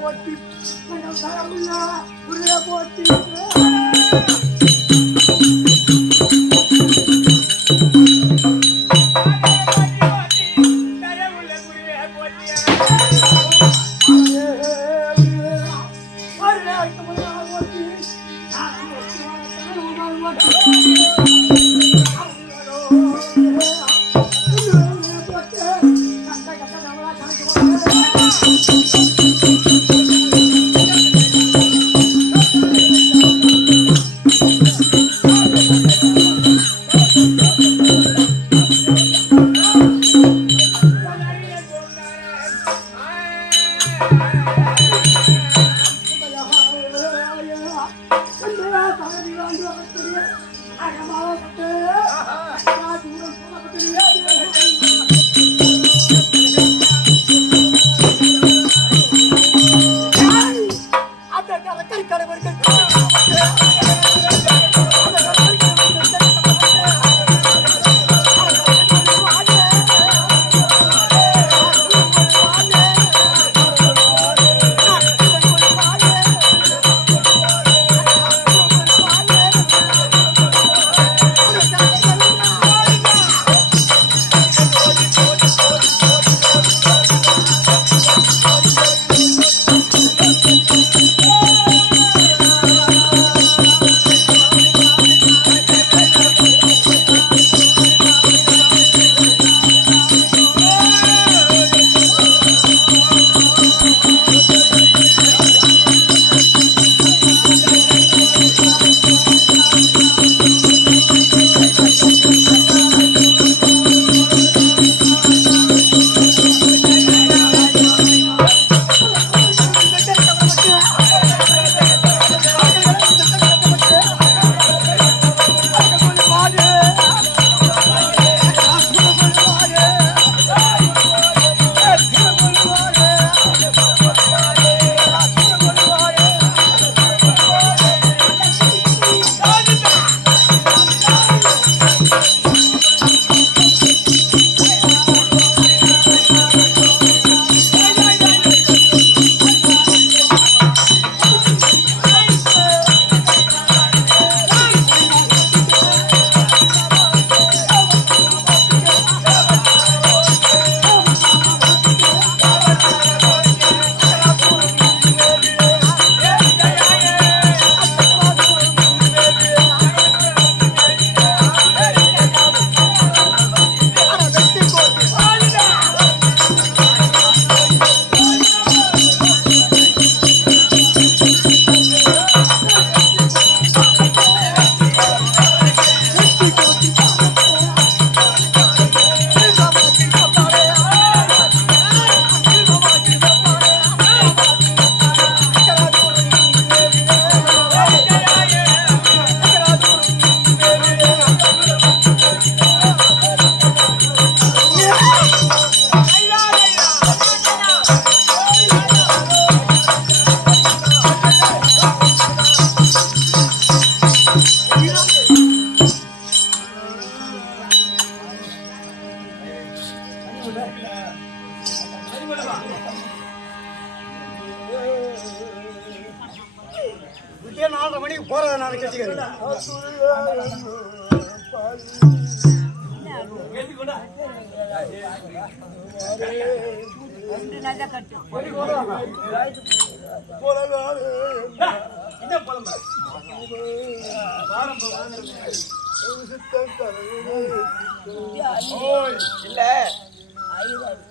போட்டி போட்டி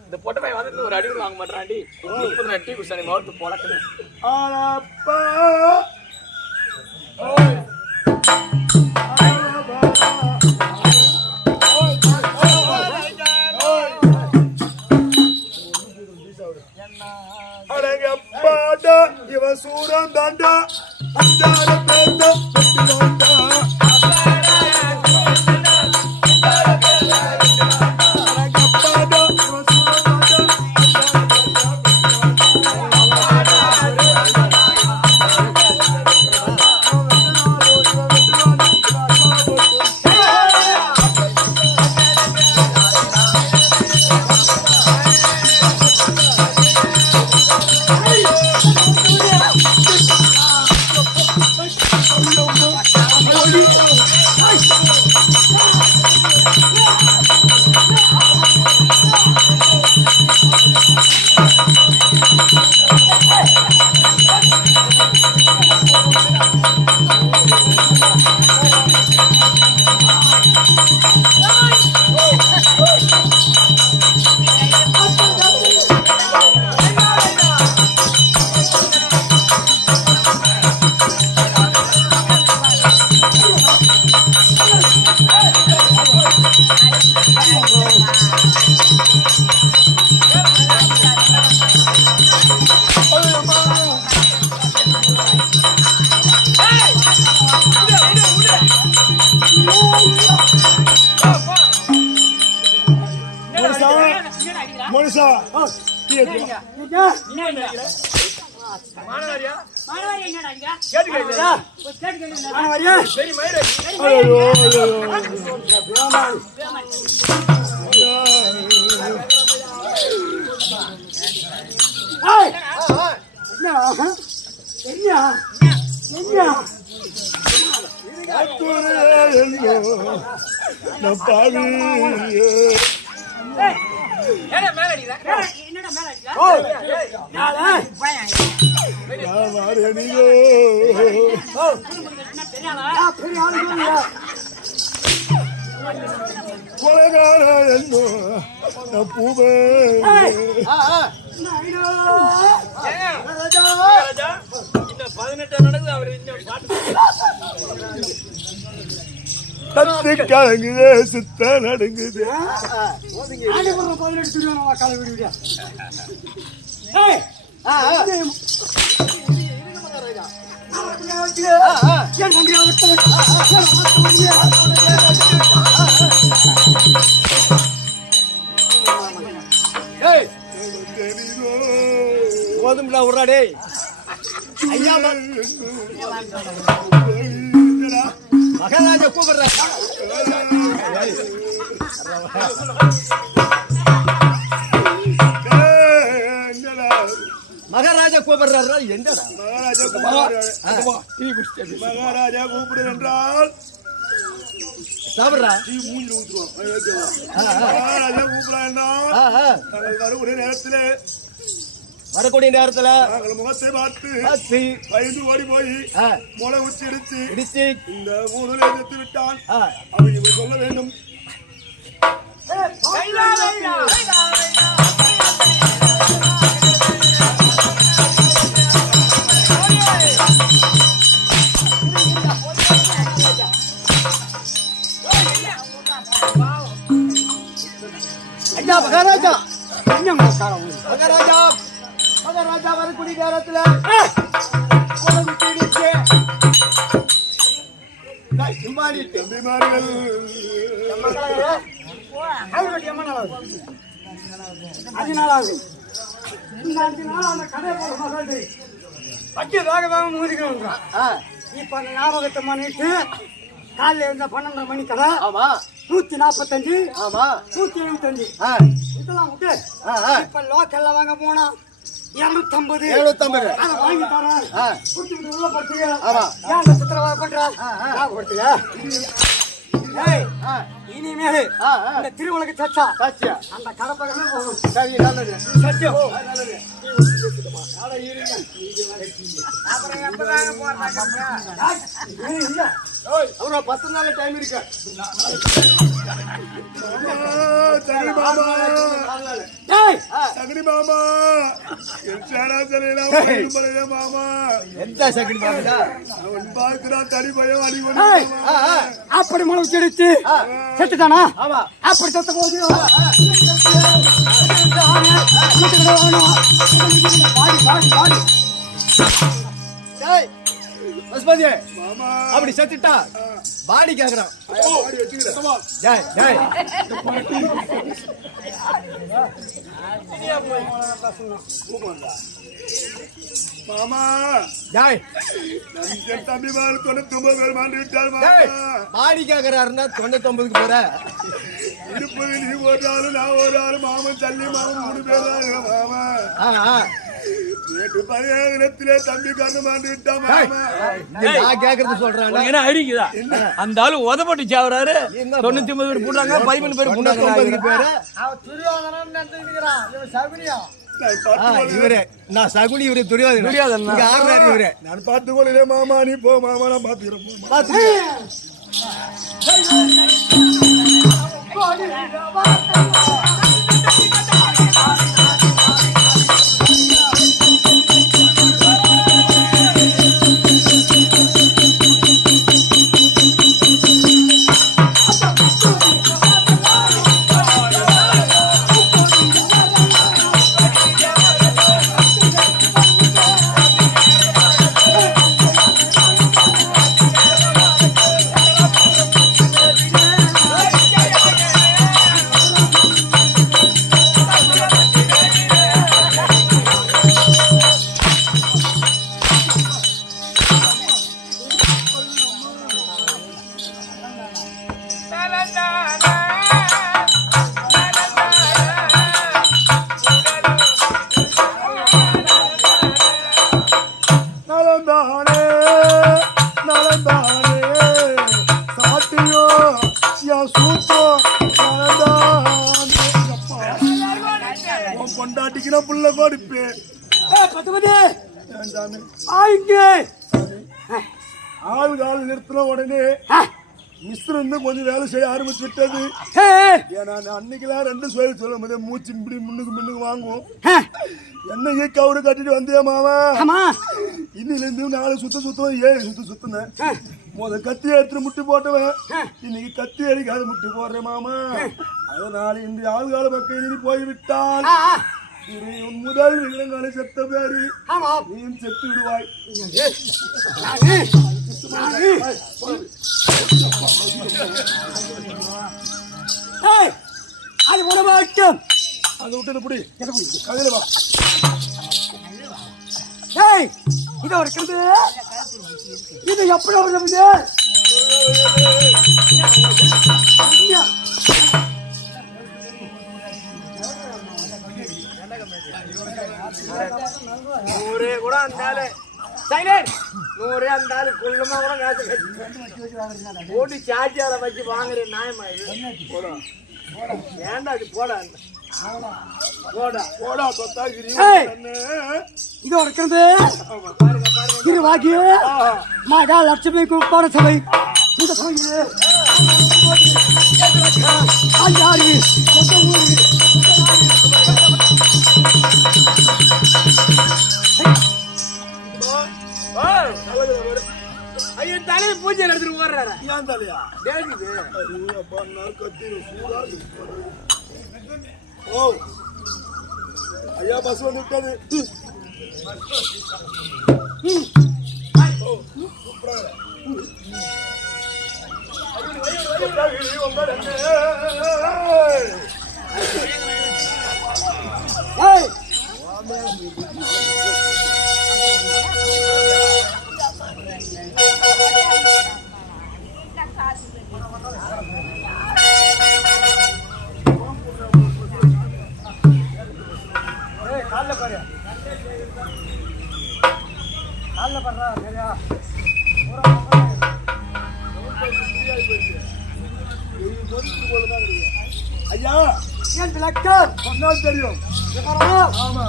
இந்த பொட்டை பையன் வந்து ஒரு அடி வாங்க மாட்டான்டி. 30 டீ குடிச்சானே மௌத்து பொளக்குது. ஆலப்பா அடங்கப்பாடா இவ சூரம் தாண்டா அஞ்சார பேத்த பத்திலோண்டா Hey! மானவரியா என்னடா இங்க கேட்டு சரி மயிறு ஐயோ நான் பாவி ஏடா மேல அடிக்குதா என்னடா மேல அடிச்சா நான் மாறனியோ பெரிய ஆளா கொலைகார என்னோ நான் பூவே ராஜா இன்னும் 18 நடக்குது அவர் இன்னும் பாட்டு தத்து கலங்குதே சித்த நடுங்குது போதும்டா உர்றா டேய் ஐயா மகாராஜா கூப்பிடுற மகாராஜா கூப்பிடுறாரு என்னடா மகாராஜா கூப்பிடுது என்றால் சாப்பிடுறா மூஞ்சி ஊத்துருவோம் மகாராஜா கூப்பிடா என்றால் நாங்கள் வரக்கூடிய நேரத்தில் வரக்கூடிய நேரத்துல நாங்கள் முகத்தை பார்த்து பார்த்து பயந்து ஓடி போய் முளை உச்சி இடிச்சு இடிச்சு இந்த மூணுல எதிர்த்து விட்டான் அவங்க சொல்ல வேண்டும் ஐயா மகாராஜா மகாராஜா மகாராஜா வரக்கூடிய நேரத்துல தம்பிமார்கள் இப்ப ஞாபகத்தை பண்ணிட்டு காலையில இருந்த 12:30 மணி கடை ஆமா 145 ஆமா 175 இதெல்லாம் விட்டு இப்ப லோக்கல்ல வாங்க போனா 250 அதை வாங்கி தரேன் குடிச்சுட்டு உள்ள படுத்துங்க ஏன் சித்திரவதை பண்ற இனிமேல் இந்த திருமலுக்கு சச்சா அந்த கடப்பகமே போகும் சரி நல்லது சத்தியம் அவரா 10 நாள் டைம் இருக்கு சகனி மாமா மாமா எந்த செகண்ட் பாருடா அவன் பார்க்கிறா தனி பயம் அடிபடி அப்படி மனம் கிடைச்சு செத்துட்டானா ஆமா அப்படி செத்த போது மாமா அப்படி செத்துட்டா பாடி கேக்குறான் ஜெய் ஜெய் மாமா ஜெய் என் தம்பிமார் 99 பேர் மாண்டு விட்டார் ஜெய் மாமா பாடி கேக்குறாருன்னா 99க்கு போற இருப்பது நீ ஒரு ஆளு நான் ஒரு ஆளு மாமன் தள்ளி மாமன் 3 பேர் தான் மாமா நேற்று 17 தம்பி கண்ணு மாண்டு விட்டா மாமா நான் கேக்குறது சொல்றேன் என்ன அடிக்குதா அந்த ஆளு உதப்பட்டு சாவறாரு 99 பேர் போடுறாங்க 15 பேர் போடுறாங்க பேரு அவன் துரியோதனன் நினைச்சுக்கிறான் இவன் சகுனியா இவரே நான் சகுனி இவரு துரியோதனன் இங்க ஆடுறாரு இவரே நான் பார்த்துக்கொள்ளே மாமா நீ போ மாமா நான் பார்த்துக்கிறேன் பாத்து நலந்தானே நலந்தானே சாட்டியோ என் சூத்தோ நலந்தானே உன் பொண்டாட்டிக்கு புள்ள கொடுப்பேன் ஆள் கால் நிறுத்தின உடனே மிஸ்டர் வந்து கொஞ்சம் வேலை செய்ய ஆரம்பிச்சு விட்டது. ஏன்னா அன்னைக்கெல்லாம் 2 சுயல் சொல்லும் போதே மூச்சு இப்படி முன்னுக்கு வாங்குவோம். என்ன கவுரு கட்டிட்டு வந்தியா மாமா? இன்னில இருந்து 4 சுத்தம் 7 சுத்தினேன். முத கத்தி எடுத்து முட்டி போட்டவன் இன்னைக்கு கத்தி அடிக்காத முட்டி போடுறேன் மாமா. அதனால இந்த ஆள்கால பக்கம் இனி போய்விட்டால் முதல் இளங்கால செத்த பேரு நீயும் செத்து விடுவாய். அது உணவாட்டம் அங்க விட்டு புடி கதையில வா. இது இருக்கிறது இது எப்படி வருது? நூறே கூட அந்த நூறே அந்த குள்ளமா கூட போட்டு சார்ஜார வச்சு வாங்குறேன் நியாயமா இது? ஏன்டா அது போடா போடா போடா சொத்தாகிரி இது இருக்கிறது திருவாகிய மகாலட்சுமி குப்பார சபை. இந்த சபையிலே ஐயா தலையை பூஜை எடுத்துட்டு ஓடுறாரு. ஏன் தலையா ஓ ஐயா பஸ் வந்து விட்டது. ஐயா ஏன் விளக்கம் சொன்னால் தெரியும். ஆமா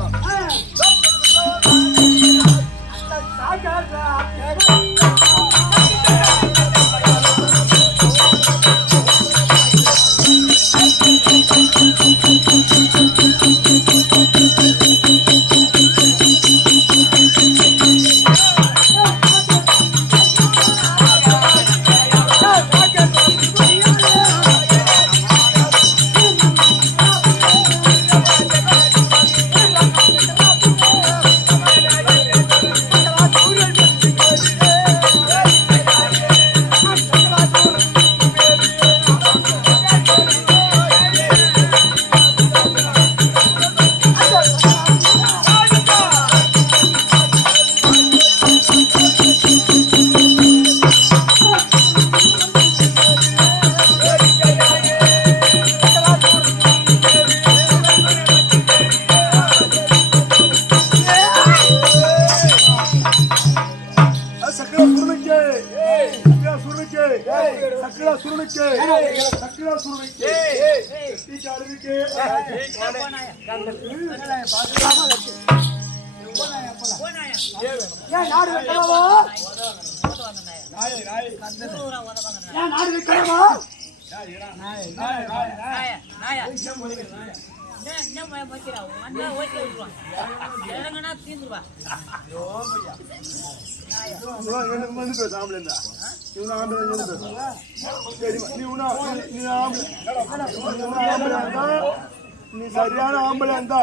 நீ சரியான ஆம்பளை இருந்தா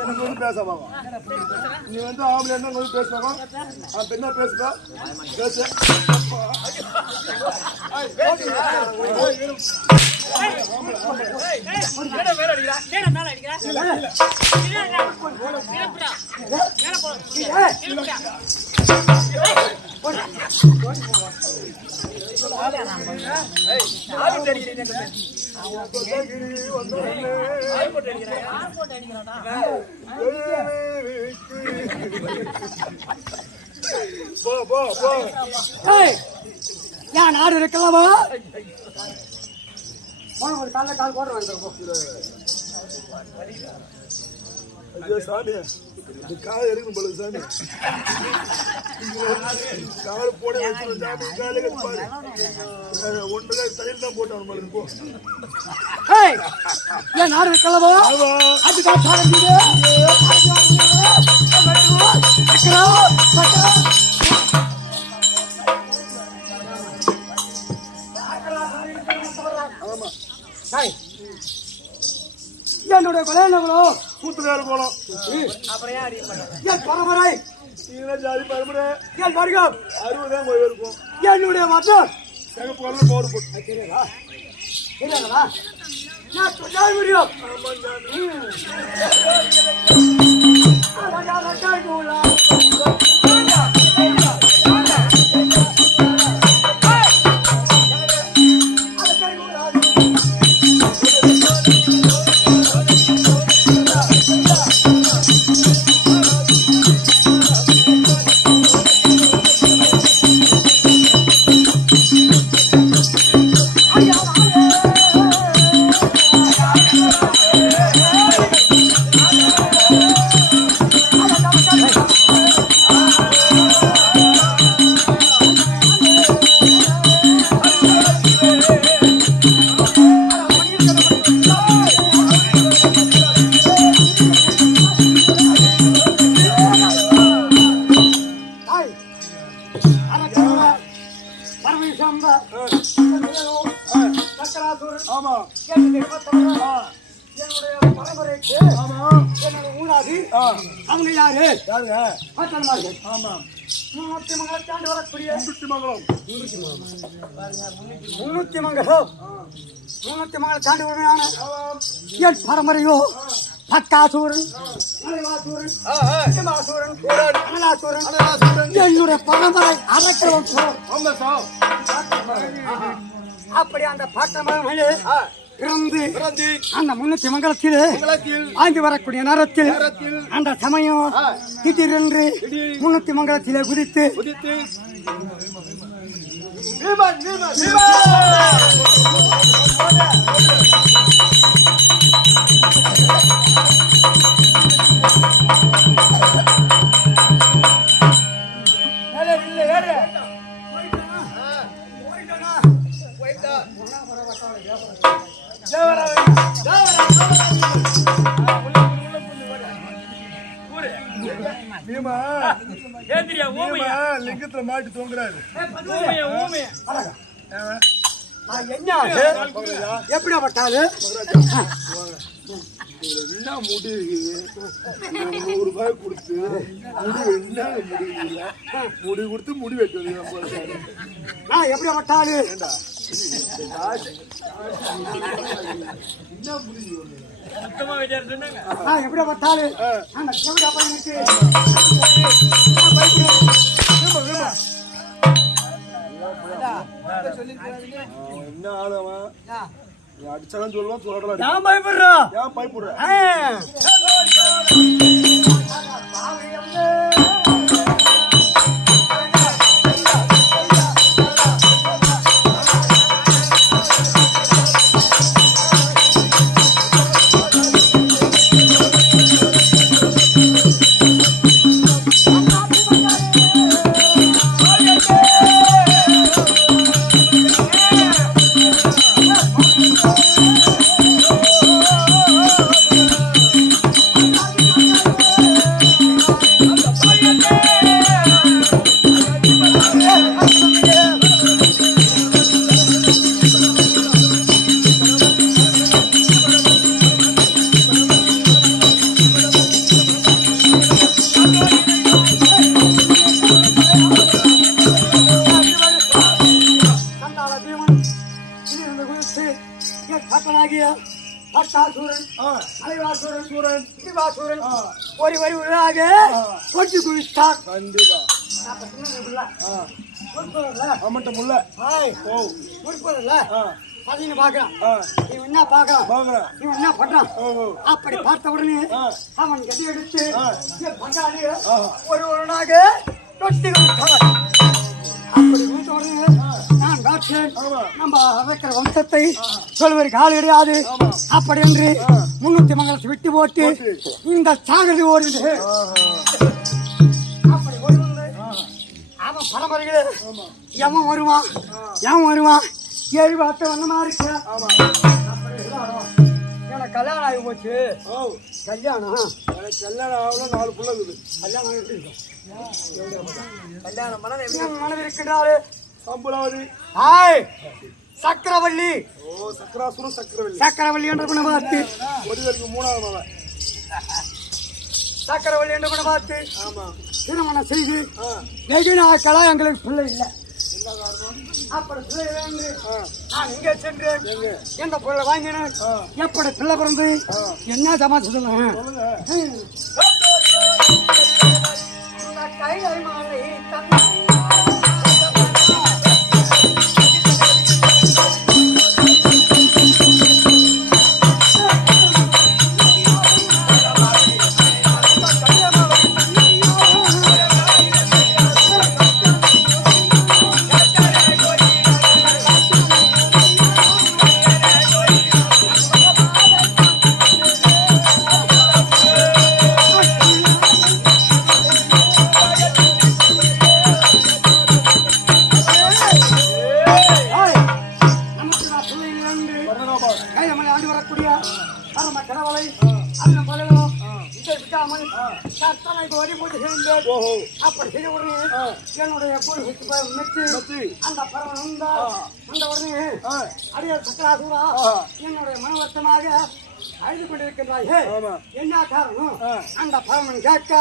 கொஞ்சம் பேசமா நீ வந்து ஆம்பளை இருந்தா கொஞ்சம் பேசுவாங்க என்ன பேசுப்பா பேசு போ போ போ ஏய் ஏன் நாடு இருக்கலாமா போன ஒரு கால கால் போட வேண்டாம் ஐயோ சாமி இந்த கால் எடுக்கணும் போல சாமி கால் போட வச்சு சாமி காலே பாரு ஒன்றுல தையல் தான் போட்டான் போல போ ஏய் ஏன் நாடு இருக்கலாமா அதுக்கா சாரந்தீங்க அக்கரா சக்கரா ஆமா டேய் என்னோட கல்யாணங்களோ கூத்துக்கார போலாம் அப்புறம் யார் ஏன் பரம்பரை நீங்க ஜாலி பரம்பரை ஏன் வருகம் 60 தான் போய் இருக்கும் என்னுடைய மதம் சிகப்பு கலர்ல பவுடர் போட்டு தெரியாதா தெரியாதா நான் சொல்ல முடியும் ஆமா என்னுடைய பரம்பரைக்கு என்னோட ஊராது அவங்க யாரு யாருங்க பாத்தன்மார்கள் ஆமா முன்னூத்தி மங்கலம் தாண்டி வரக்கூடிய முன்னூத்தி மங்கலம் முன்னூத்தி மங்கலம் தாண்டி வருவான என் பரம்பரையோ பக்காசூரன் மலைவாசூரன் சிமாசூரன் அனலாசூரன் என்னுடைய பரம்பரை அறக்கிறோம் அப்படி அந்த பாட்டமர்களே பிறந்து அந்த முன்னூத்தி மங்கலத்தில் ஆய்ந்து வரக்கூடிய நேரத்தில் அந்த சமயம் திடீரென்று முன்னூத்தி மங்கலத்திலே குதித்து லிங்கத்துல மாட்டி தூங்குறாரு என்ன எப்படியாப்பட்டாலு என்ன முடி இருக்குது 100 ரூபாய் கொடுத்து முடி என்ன முடியல முடி கொடுத்து முடி வெட்டுவது நான் எப்படியாப்பட்டாலு நான் எப்படியாப்பட்டாலு அந்த எப்படியா பையனுக்கு என்ன ஆளவன் அடிச்சாலும் சொல்லுவான் சொல்லலாம் நான் பயப்படுறோம் ஏன் பயப்படுற ஒரு வரி உள்ளாக கொட்டி குவித்தார் கண்டிப்பா அம்மட்ட முல்ல அப்படின்னு பாக்குறான் இவன் என்ன பாக்குறான் இவன் என்ன பண்றான் அப்படி பார்த்த உடனே அவன் எதை எடுத்து பங்காளி ஒருவனாக வெட்டி கொடுத்தார். அப்படி கொடுத்த உடனே நான் காற்றேன் நம்ம வைக்கிற வம்சத்தை சொல்வதற்கு ஆள் கிடையாது அப்படி என்று 300 மங்கலத்தை விட்டு போட்டு இந்த சாகதி ஓடிட்டு அப்படி ஓடுவது அவன் பரம்பரைகளே எவன் வருவான் 7 வார்த்தை வண்ணமா இருக்கு. எனக்கு கல்யாணம் ஆகி போச்சு. கல்யாணம் ஆகல 4 புள்ள இருக்குது. கல்யாணம் எப்படி இருக்கும்? கல்யாணம் மனது இருக்கின்றாரு. சாம்பலாவதி சக்கரவள்ளி. சக்கராசுரம் சக்கரவள்ளி என்ற குணம் பார்த்து ஒருவருக்கு 3வது மகன் சக்கரவள்ளி என்ற குணம் பார்த்து திருமணம் செய்து வெகு நாட்களா எங்களுக்கு பிள்ளை இல்லை. அப்படி பிள்ளை வந்து நான் இங்கே சென்றேன். எந்த பொருளை வாங்கினேன். எப்படி பிள்ளை பிறந்து என்ன சமாச்சாரம் சொல்லுங்க. கைலை மாலை அப்படி செய்த உடனே என்னுடைய அந்த பரவன் அந்த உடனே அடியார் சக்கராசூரா என்னுடைய மனவர்த்தமாக அழுது கொண்டிருக்கின்றாயே என்ன காரணம்? அந்த பரமன் கேட்க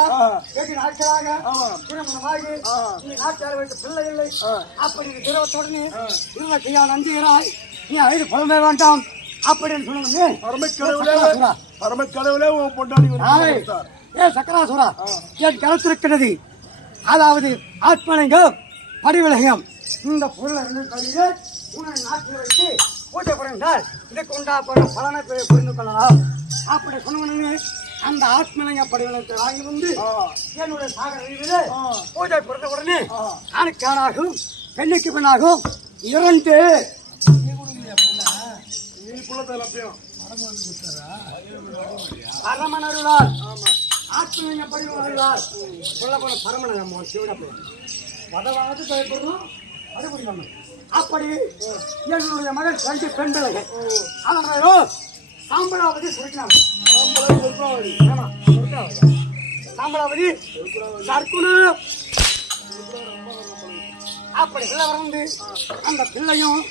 வெகு நாட்களாக திருமணமாகி நாட்கால வைத்து பிள்ளை இல்லை. அப்படி திருவத்துடனே இருவத்தையா நம்புகிறாய், நீ அழுது புலம்பே வேண்டாம் அப்படின்னு சொல்லுங்க. பரமக்கடவுளே உன் பொண்டாடி சக்கராசுரா என் கருத்திருக்கிறது. அதாவது ஆத்மலிங்கம் படிவிலகம் இந்த பொருளை உன்னை நாட்டில் வைத்து பூஜை புரிந்தால் இதுக்கு உண்டாப்படும் பலனை புரிந்து கொள்ளலாம். அப்படி சொன்ன அந்த ஆத்மலிங்க படிவிலகத்தை வாங்கி வந்து என்னுடைய சாகர பூஜை புரிந்த உடனே ஆணுக்கானாகும் பெண்ணுக்கு பெண்ணாகும் 2 பரமனருளால் ஆத்மலிங்க படிவர்களால் சொல்லப்பட பரமன சிவனப்ப மதவானது பயப்படணும் அது புரியணும். அப்படி என்னுடைய மகள் 2 பெண் பிள்ளைகள் அதனால சாம்பலாவதி சொல்லினாங்க. சாம்பலாவதி சர்க்குணம் அப்படி பிள்ளை வந்து அந்த பிள்ளையும்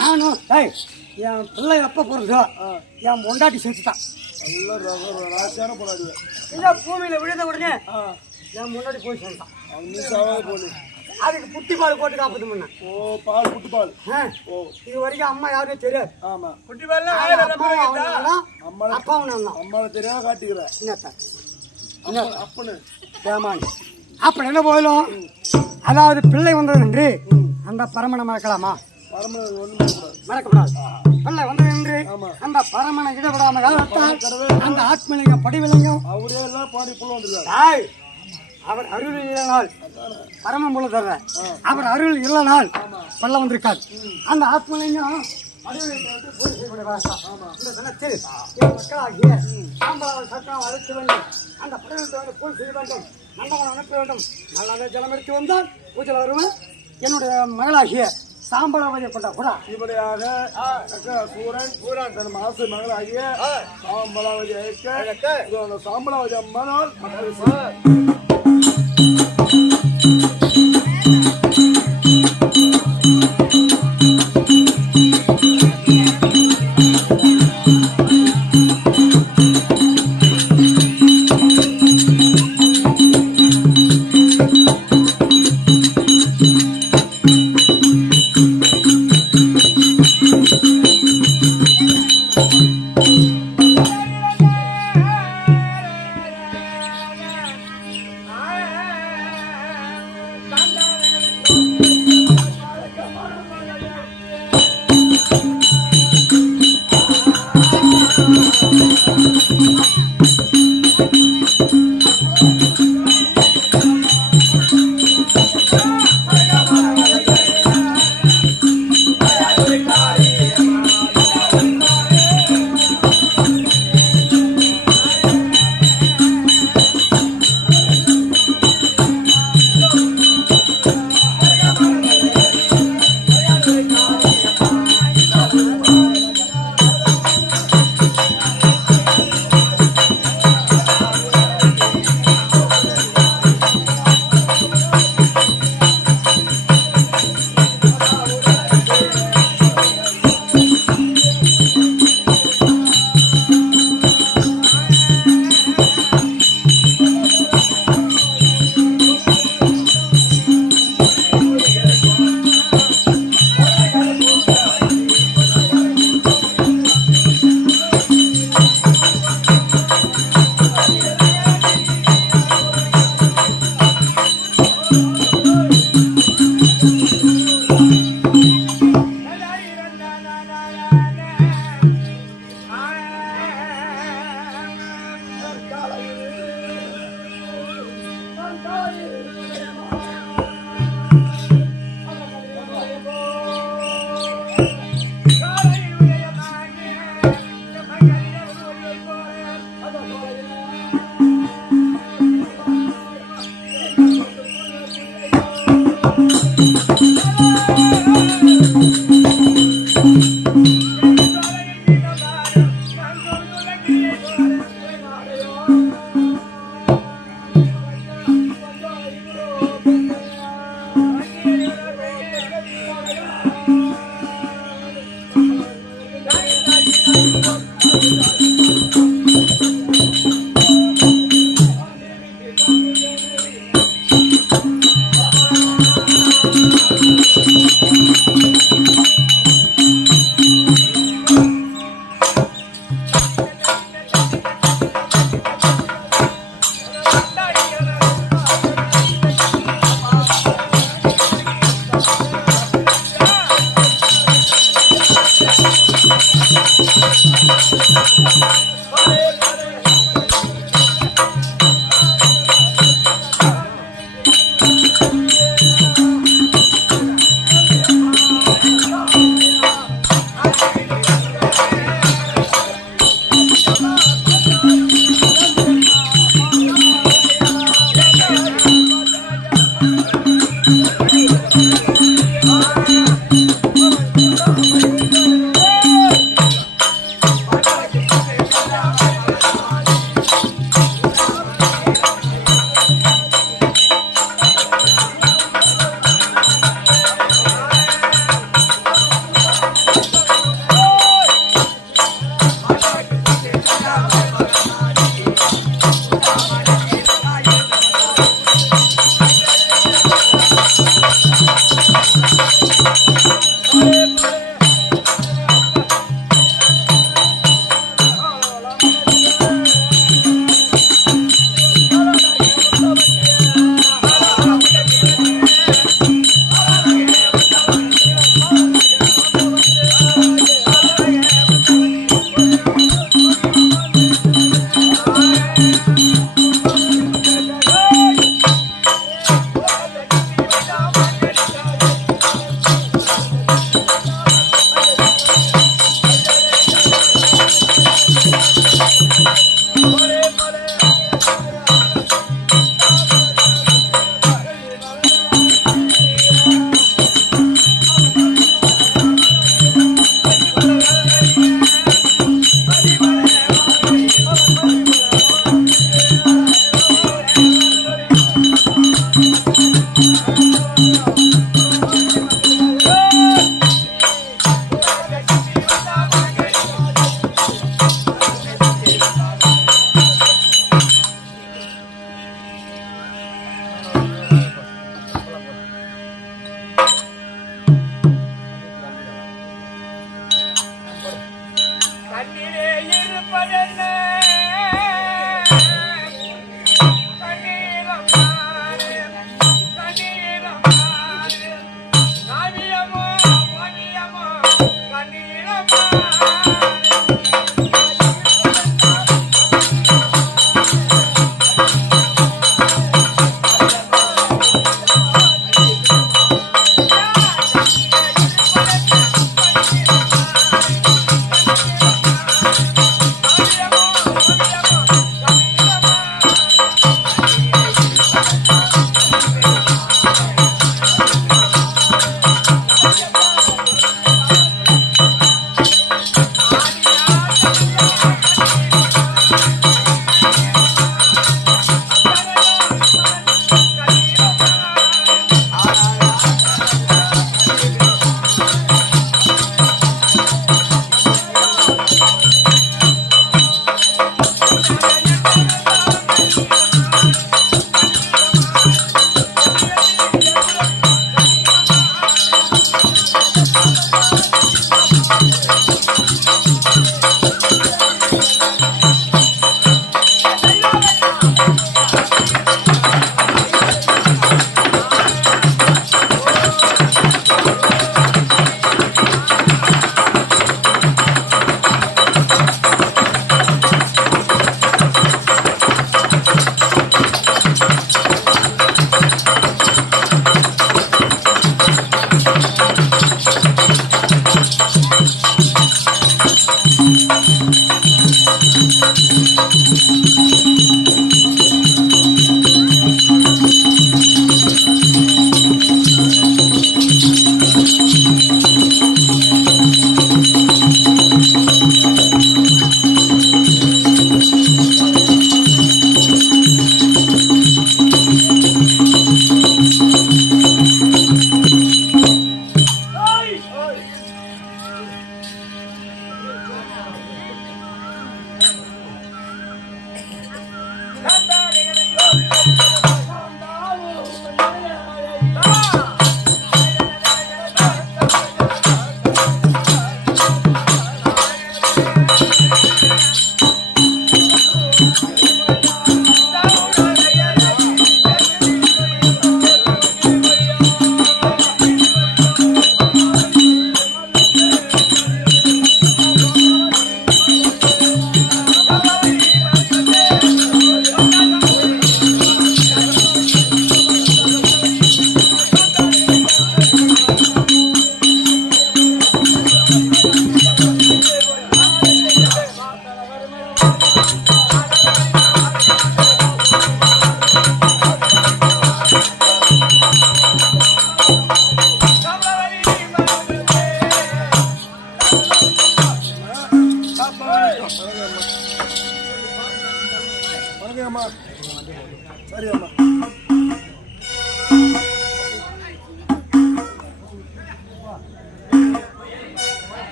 நானும் என் பிள்ளை எப்ப போறதோ என் பொண்டாட்டி சேர்த்துட்டான். ராசியான போராடுவேன். பூமியில விழுந்த உடனே என் முன்னாடி போய் சேர்ந்தான். அதுக்கு புட்டி பால் போட்டு காப்பது முன்ன. பால் புட்டி பால். இது வரைக்கும் அம்மா யாருமே தெரியாது. ஆமா குட்டி பால் அப்பாவும் நான் அம்மாவை தெரியாம காட்டிக்கிறேன். அப்பனு அப்படி என்ன போயிடும். அதாவது பிள்ளை வந்தது என்று அந்த பரமனை மறக்கலாமா? மறக்கப்படாது. பிள்ளை வந்தது என்று அந்த பரமனை இடப்படாம அந்த ஆத்மலிங்க படிவிலையும் அவரே எல்லாம் பாடி புள்ள வந்துருக்காரு. அவர் அருள் இல்லைனால் பரம முள்ள தர்ற அவர் அருள் இல்லைனால் பள்ள வந்திருக்காது. அந்த ஆத்மலிங்கம் மக்களாகிய சட்டம் அழைக்க வேண்டும். அந்த படைவத்தை பூஜை செய்ய வேண்டும். மண்டபம் அனுப்ப வேண்டும். நல்லாவே ஜலம் எடுத்து வந்தால் பூஜை வருவேன். என்னுடைய மகளாகிய சாம்பலாவதியை கொண்ட கூட இப்படியாக சூரன் தன் மாசு மகளாகிய சாம்பலாவதி அழைக்க சாம்பலாவதி அம்மானால்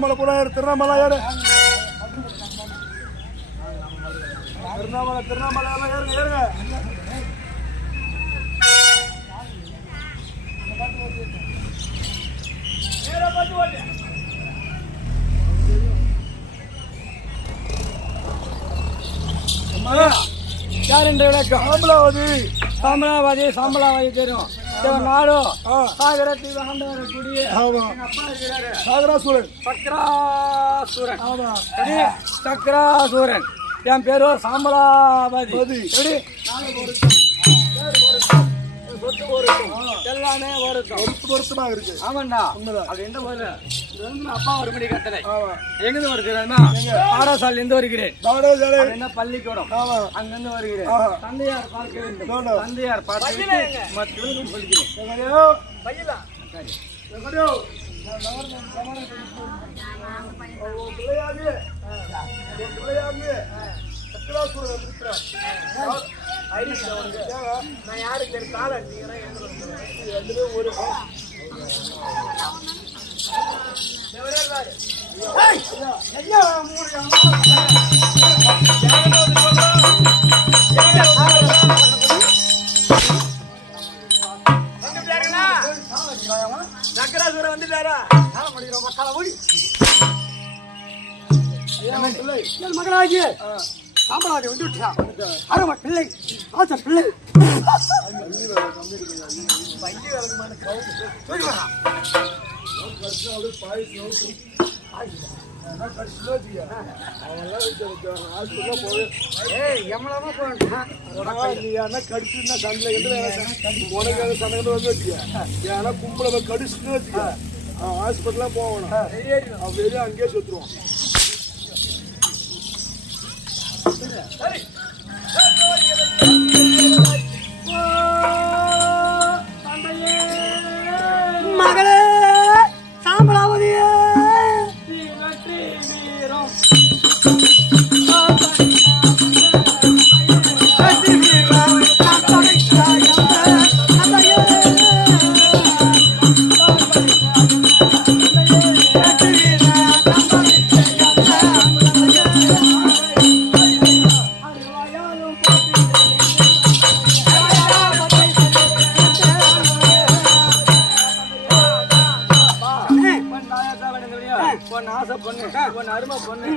திருவண்ணாமலை கூட ஏறு, திருவண்ணாமலை ஏறு. திருவண்ணாமலை எல்லாம் ஏறுங்க, ஏறுங்க. யார் என்ற விளக்கம்? சாம்பலாவதி தெரியும். இவன் நாடும் சாகர தீவு ஆண்டவர் குடியே. ஆமா, அப்பா இருக்கிறாரு சாகராசூரன். சக்கராசூரன். ஆமா, சக்கராசூரன். என் பேரு சாம்பலாவதி. எப்படி எல்லாமே பொருத்தமாக இருக்கு. ஆமாண்டா, அது எந்த ஊரு? அப்பா ஒரு மணி கட்டளை. எங்கிருந்து வருகிறேன்? பாடசாலை இருந்து வருகிறேன். என்ன பள்ளிக்கூடம், அங்கிருந்து வருகிறேன். தந்தையார் பார்க்க வேண்டும். தந்தையார் பார்த்து மற்றும் சொல்கிறேன். நான் யாருக்கு கால ஒரு சக்கராசூரன் வந்துட்டாரா? மகளாகிய சாம்பலாதி வந்து விட்டா. அருமை பிள்ளை, ஆச்ச பிள்ளை. கடிச்சுன்னா சண்டையில உனக்கு சண்டை வந்து வச்சுக்க. ஏன்னா கும்பல கடிச்சுன்னு வச்சுக்க, ஹாஸ்பிட்டலாம் போகணும். வெளியே அங்கேயே செத்துருவோம். மகளே சாம்பலாவதியே அருமை பொண்ணு.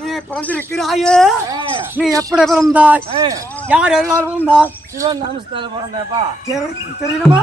நீ பிறந்திருக்கிறாயே, நீ எப்படி பிறந்தாய்? யார் எல்லாரும் பிறந்தாய்? சிவன் அனுஷ்டான பிறந்தப்பா. தெரியுமா?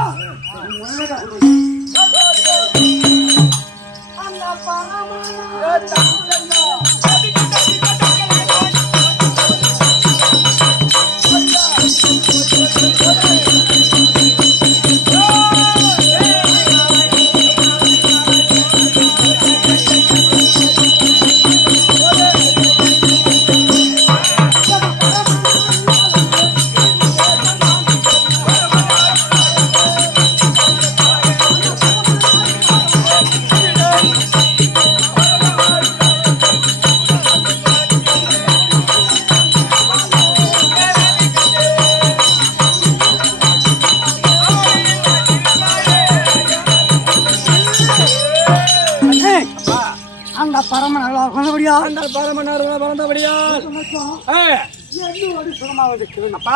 அந்த பரமன் அந்த பரமன் பிறந்தபடியா அப்பா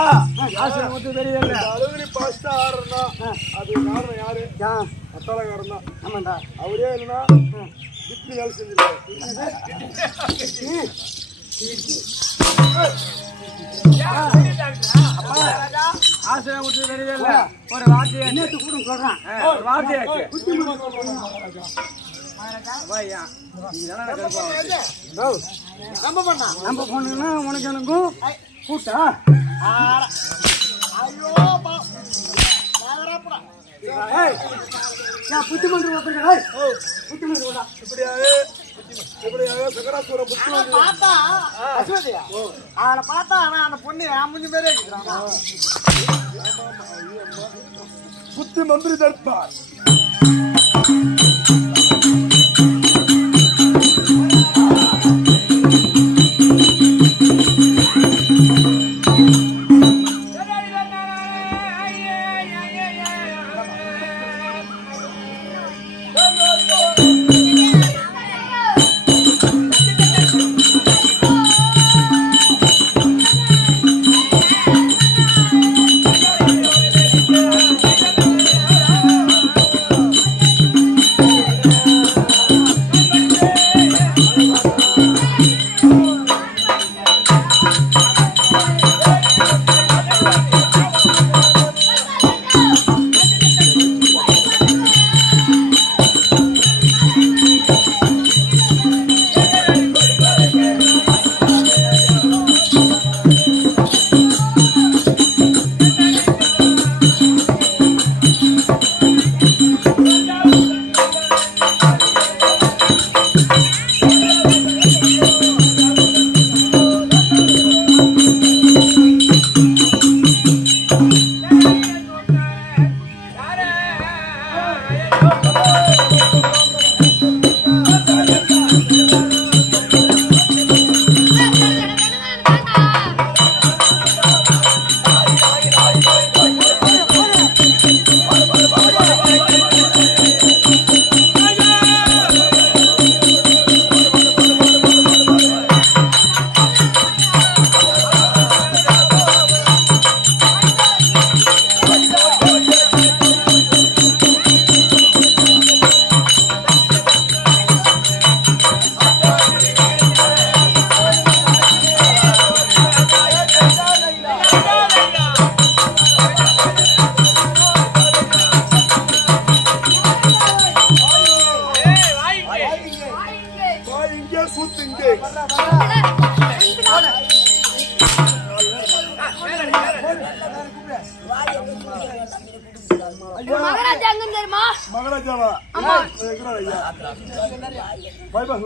ஆசிரியர் தெரியல. அது காரணம் யாரு? அத்தாலக்காரன் தான். ஆமாண்டா, அவரே இல்லைன்னா திப்பி வேலை செஞ்சிருக்காரு. ஆசிரியர் தெரியல. ஒரு வார்த்தையை நேற்று கூட சொல்றான். ஒரு வார்த்தையாச்சு நம்ம பொண்ணுன்னா உனக்கு எனக்கும் கூட்டா. புத்திமன்றம் புத்திமன்றம் சக்கராசூரம் பார்த்தா அந்த பொண்ணு முஞ்சு பேரே புத்தி மந்திரி தர்பார். என்ன சூத்துங்க மகாராஜா எங்க தெரியுமா? மகாராஜாவா இருக்கிறார் ஐயா பை பை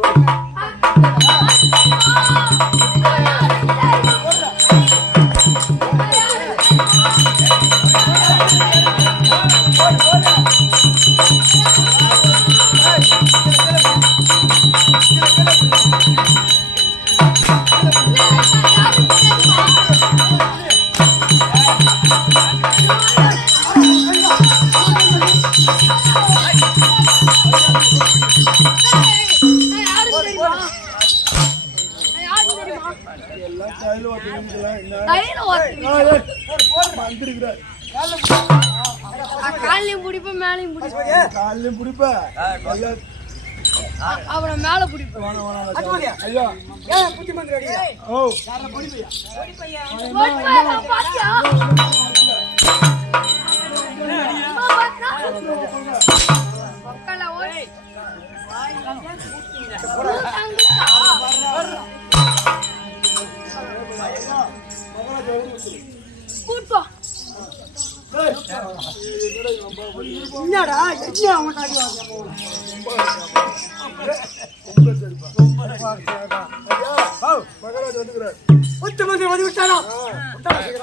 எல்லாம் கையில வந்திருக்கிறார் காலையும் பிடிப்பேன் மேலையும் பிடிப்பேன் காலையும் பிடிப்ப அப்புறம் மேல பிடிப்பேன் ஐயா ஓ பாத்தியா கூட்டோ என்னடா என்ன அவன் மகாராஜா வந்துக்கிறார் ஒத்து மந்திரி வந்து விட்டானா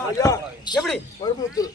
ஐயா எப்படி மறுபடியும்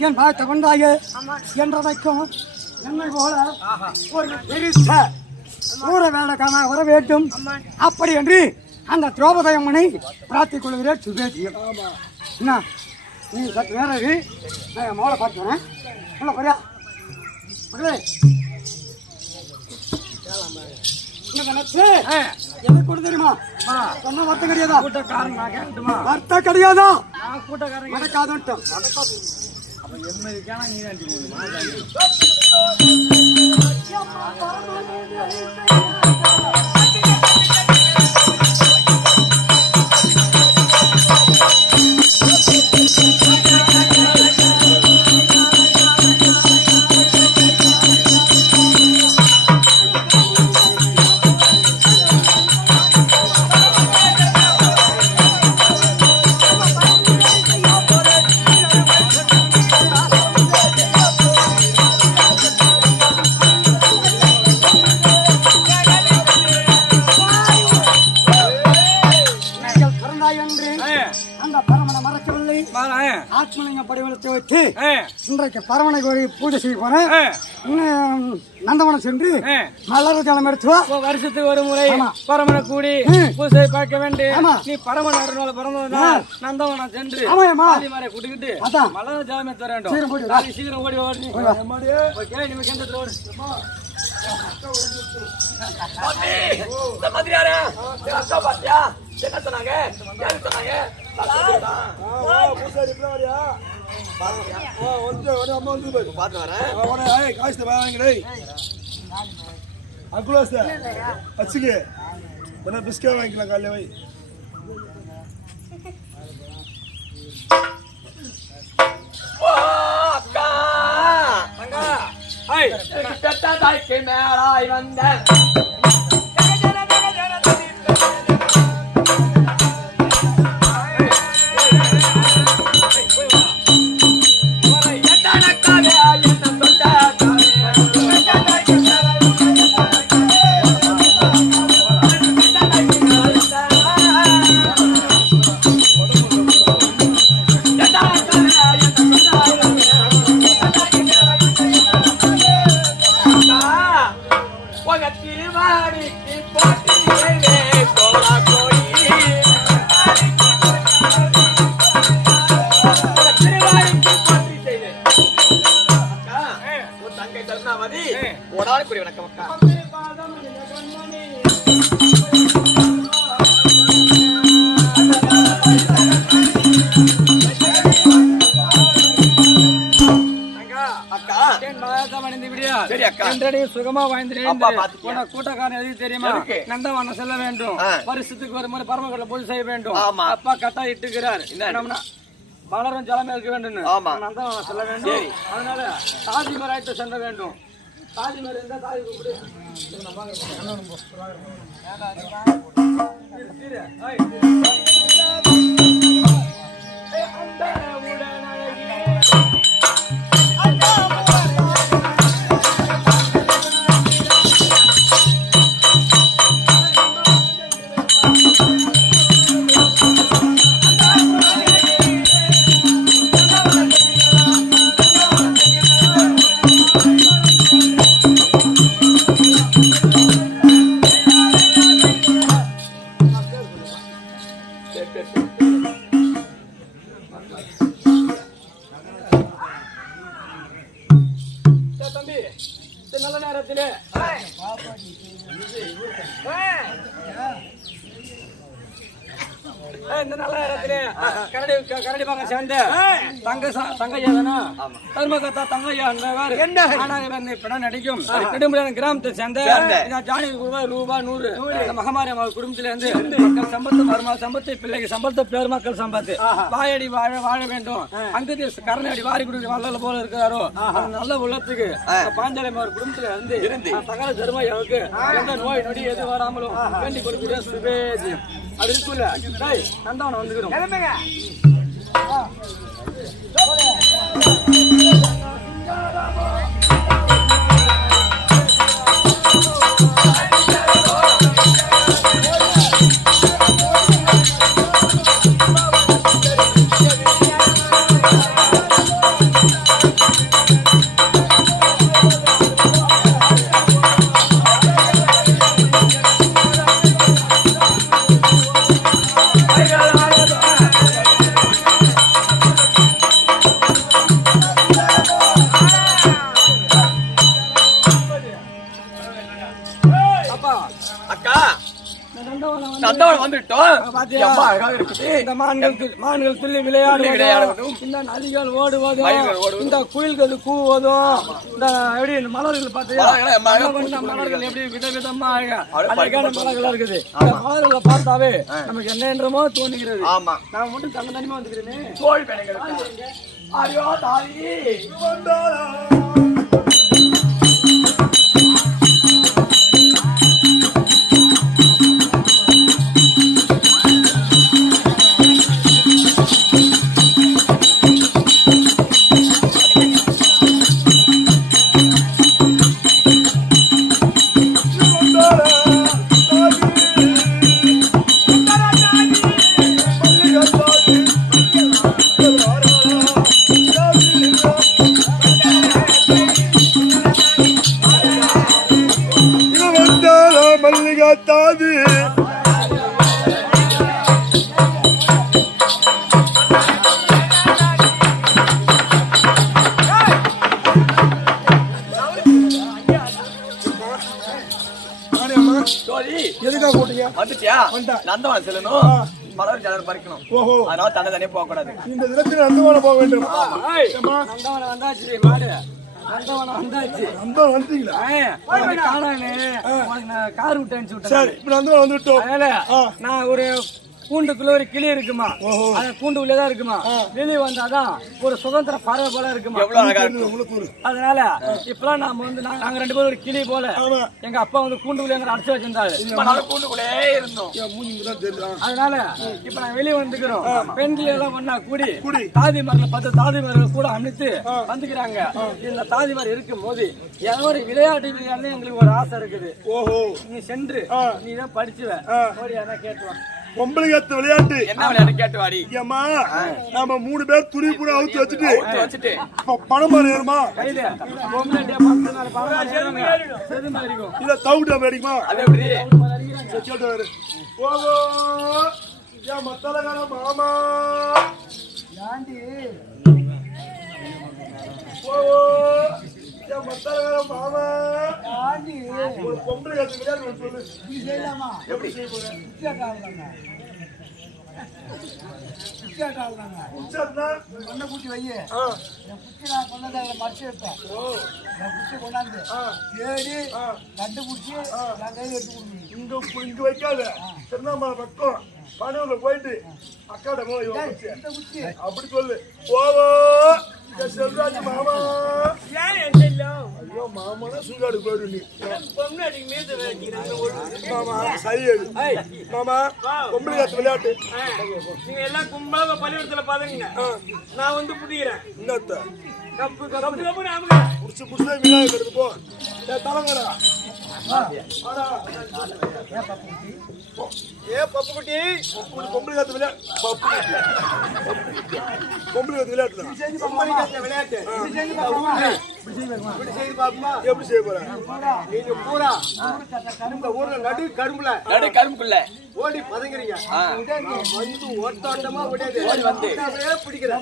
என் பார்த்த கொண்டாயே என்றதைக்கும் என்னை போல ஒரு பெருச ஊர வேலைக்கான வர வேண்டும் அப்படி என்று அந்த திரௌபதி அம்மனை பிரார்த்திக் கொள்கிறேன் சுபேதியம் என்ன நீ சற்று வேற இரு நான் என் மோளை பார்த்துக்கிறேன் உள்ள போறியா மகளே என்ன நினைச்சு எனக்கு கூட தெரியுமா சொன்ன வார்த்தை கிடையாதா வார்த்தை கிடையாதா நடக்காதுன்ட்டோம் ஆத்மலிங்க படிவலத்தை வச்சு இன்றைக்கு பரமனை கோரி பூஜை செய்ய போறேன். நந்தவனம் சென்று மலர் ஜலம் எடுத்து வருஷத்துக்கு ஒரு முறை பரமனை கூடி பூஜை பார்க்க வேண்டிய நீ பரமன் அருளால பிறந்ததுனால் நந்தவனம் சென்று கூட்டிக்கிட்டு மலர் ஜலம் எடுத்து வர வேண்டும். சீக்கிரம் ஓடி ஓடி பிஸ்கட் வாங்கிக்கலாம் காலையில வை பெத்த தாய்க்கு மேலாய் வந்த சுகமா கூட்டக்காரன் எதுக்கு தெரியுமா? நந்தவனம் செல்ல வேண்டும், வருஷத்துக்கு ஒரு முறை பரமக்கடல பூஜை செய்ய வேண்டும். அப்பா கட்டா இட்டுக்கிறார், பலரும் ஜலமே இருக்க வேண்டும். நந்தவனம் செல்ல வேண்டும், அதனால தாஜிமராயத்தை செல்ல வேண்டும். தாஜிமர் இருந்தா தாஜி கூப்பிடு. நல்ல நேரத்திலே இந்த நல்ல நேரத்திலே கரடி பாக்க சேர்ந்த தங்கையா தர்மகத்தா தங்கையா படம் நடிக்கும் நெடுமுறையான கிராமத்தை சேர்ந்த ஜானி ரூபாய் 100 மகமாரி குடும்பத்தில இருந்து மக்கள் சம்பத்து மருமா சம்பத்து பிள்ளைக்கு சம்பத்து பெருமக்கள் சம்பத்து வாயடி வாழ வேண்டும். அங்கதி கரணடி வாரி கொடுக்க வல்லல போல இருக்கிறாரோ நல்ல உள்ளத்துக்கு பாஞ்சாலை அவர் குடும்பத்துல இருந்து சகல தர்மையாவுக்கு எந்த நோய் நொடி எது வராமலும் வேண்டி கொடுக்கிற சுபேஜி அது இருக்குல்ல. நந்தவனம் வந்துக்கிறோம். மான்கள் துள்ளி விளையாடுவதும், இந்த நதிகள் ஓடுவதும், இந்த குயில்கள் கூவதும், இந்த எப்படி மலர்கள் பார்த்தியா மலர்கள் எப்படி விதவிதமா அழகான மலர்கள் இருக்குது. இந்த மலர்களை பார்த்தாவே நமக்கு என்ன என்றமோ தோணுகிறது. நான் மட்டும் தங்க தனிமா வந்துக்கிறேன். தோல் ஐயோ தாயி தாதி எதுக்காக கூட்டீங்க? வந்துட்டியா? நந்தவனம் செல்லணும், மலர் ஜாதகம் பறிக்கணும். ஓஹோ, அதனால தன்னை தனியே போக கூடாது. இந்த தினத்தில் நந்தவனம் போக வேண்டும். நந்தவனம் வந்தாச்சு மாடு. நந்தவனம் வந்தாச்சு. நந்தவனம் வந்தீங்களா? காணானே கார் விட்டு அனுப்பிச்சு விட்டேன். சரி, இப்ப நந்தவனம் வந்துட்டோம். நான் ஒரு கூண்டுக்குள்ள ஒரு கிளி இருக்குமா, அந்த கூண்டு உள்ளதான் இருக்குமா, வெளியே வந்தாதான் ஒரு சுதந்திர பறவை போல இருக்குமா. அதனால இப்பெல்லாம் நாம வந்து நாங்க 2 பேரும் ஒரு கிளி போல எங்க அப்பா வந்து கூண்டுக்குள்ள எங்க அடைச்சு வச்சிருந்தாரு. கூண்டுக்குள்ளே இருந்தோம். அதனால இப்ப நாங்க வெளியே வந்துக்கிறோம். பெண்கள் எல்லாம் ஒன்னா கூடி தாதி மரத்துல 10 தாதி மரங்கள் கூட அமைத்து வந்துக்கிறாங்க. இந்த தாதி மரம் இருக்கும் போது ஏதோ ஒரு விளையாட்டு விளையாடுன்னு எங்களுக்கு ஒரு ஆசை இருக்குது. நீ சென்று நீ தான் படிச்சுவ கேட்டுவான். பொம்பளைத்து விளையாட்டு என்ன விளையாட்டு கேட்டு வாடி. ஏமா நாம 3 பேர் துணி கூட அவுத்து வச்சுட்டு பணம் ஏறுமா இல்ல தவுட்டா மேடிக்குமா ஓகோ மத்தலகார மாமா மத்தலகார மாமா ஒரு பொம்பளை விளையாட்டு சொல்லு எப்படி செய்ய போறேன் குச்சி வைய குச்சி நான் கொண்டதை மறைச்சு வைப்பேன். குச்சி கொண்டாந்து தேடி கண்டுபிடிச்சி நான் கை எடுத்து கொடுக்கணும். இங்க வைக்காத திருவண்ணாமலை பக்கம் பனூர்ல போயிட்டு அக்காட போய் அப்படி சொல்லு. ஓவோ செல்ராஜ் மாமா ஐயோ மாமானா சுங்காடு போயிடு நீ மாமா சரி மாமா பொம்பளை காத்து விளையாட்டு நீங்க எல்லாம் கும்பலாக பள்ளிக்கூடத்துல பாருங்க. நான் வந்து புடிக்கிறேன். என்னத்த கப்பு கப்பு கப்பு புடிச்சு புடிச்சு விளையாடுறது போ தலைங்கடா ஏ பப்பு குட்டி பொம்பளை காத்து விளையாட்டு பொம்பளை காத்து விளையாட்டு எப்படி செய்ய போற நீங்க பூரா இந்த ஊர்ல நடு கரும்புல ஓடி பதங்குறீங்க. வந்து ஓட்டாட்டமா ஓடி வந்து பிடிக்கிறேன்.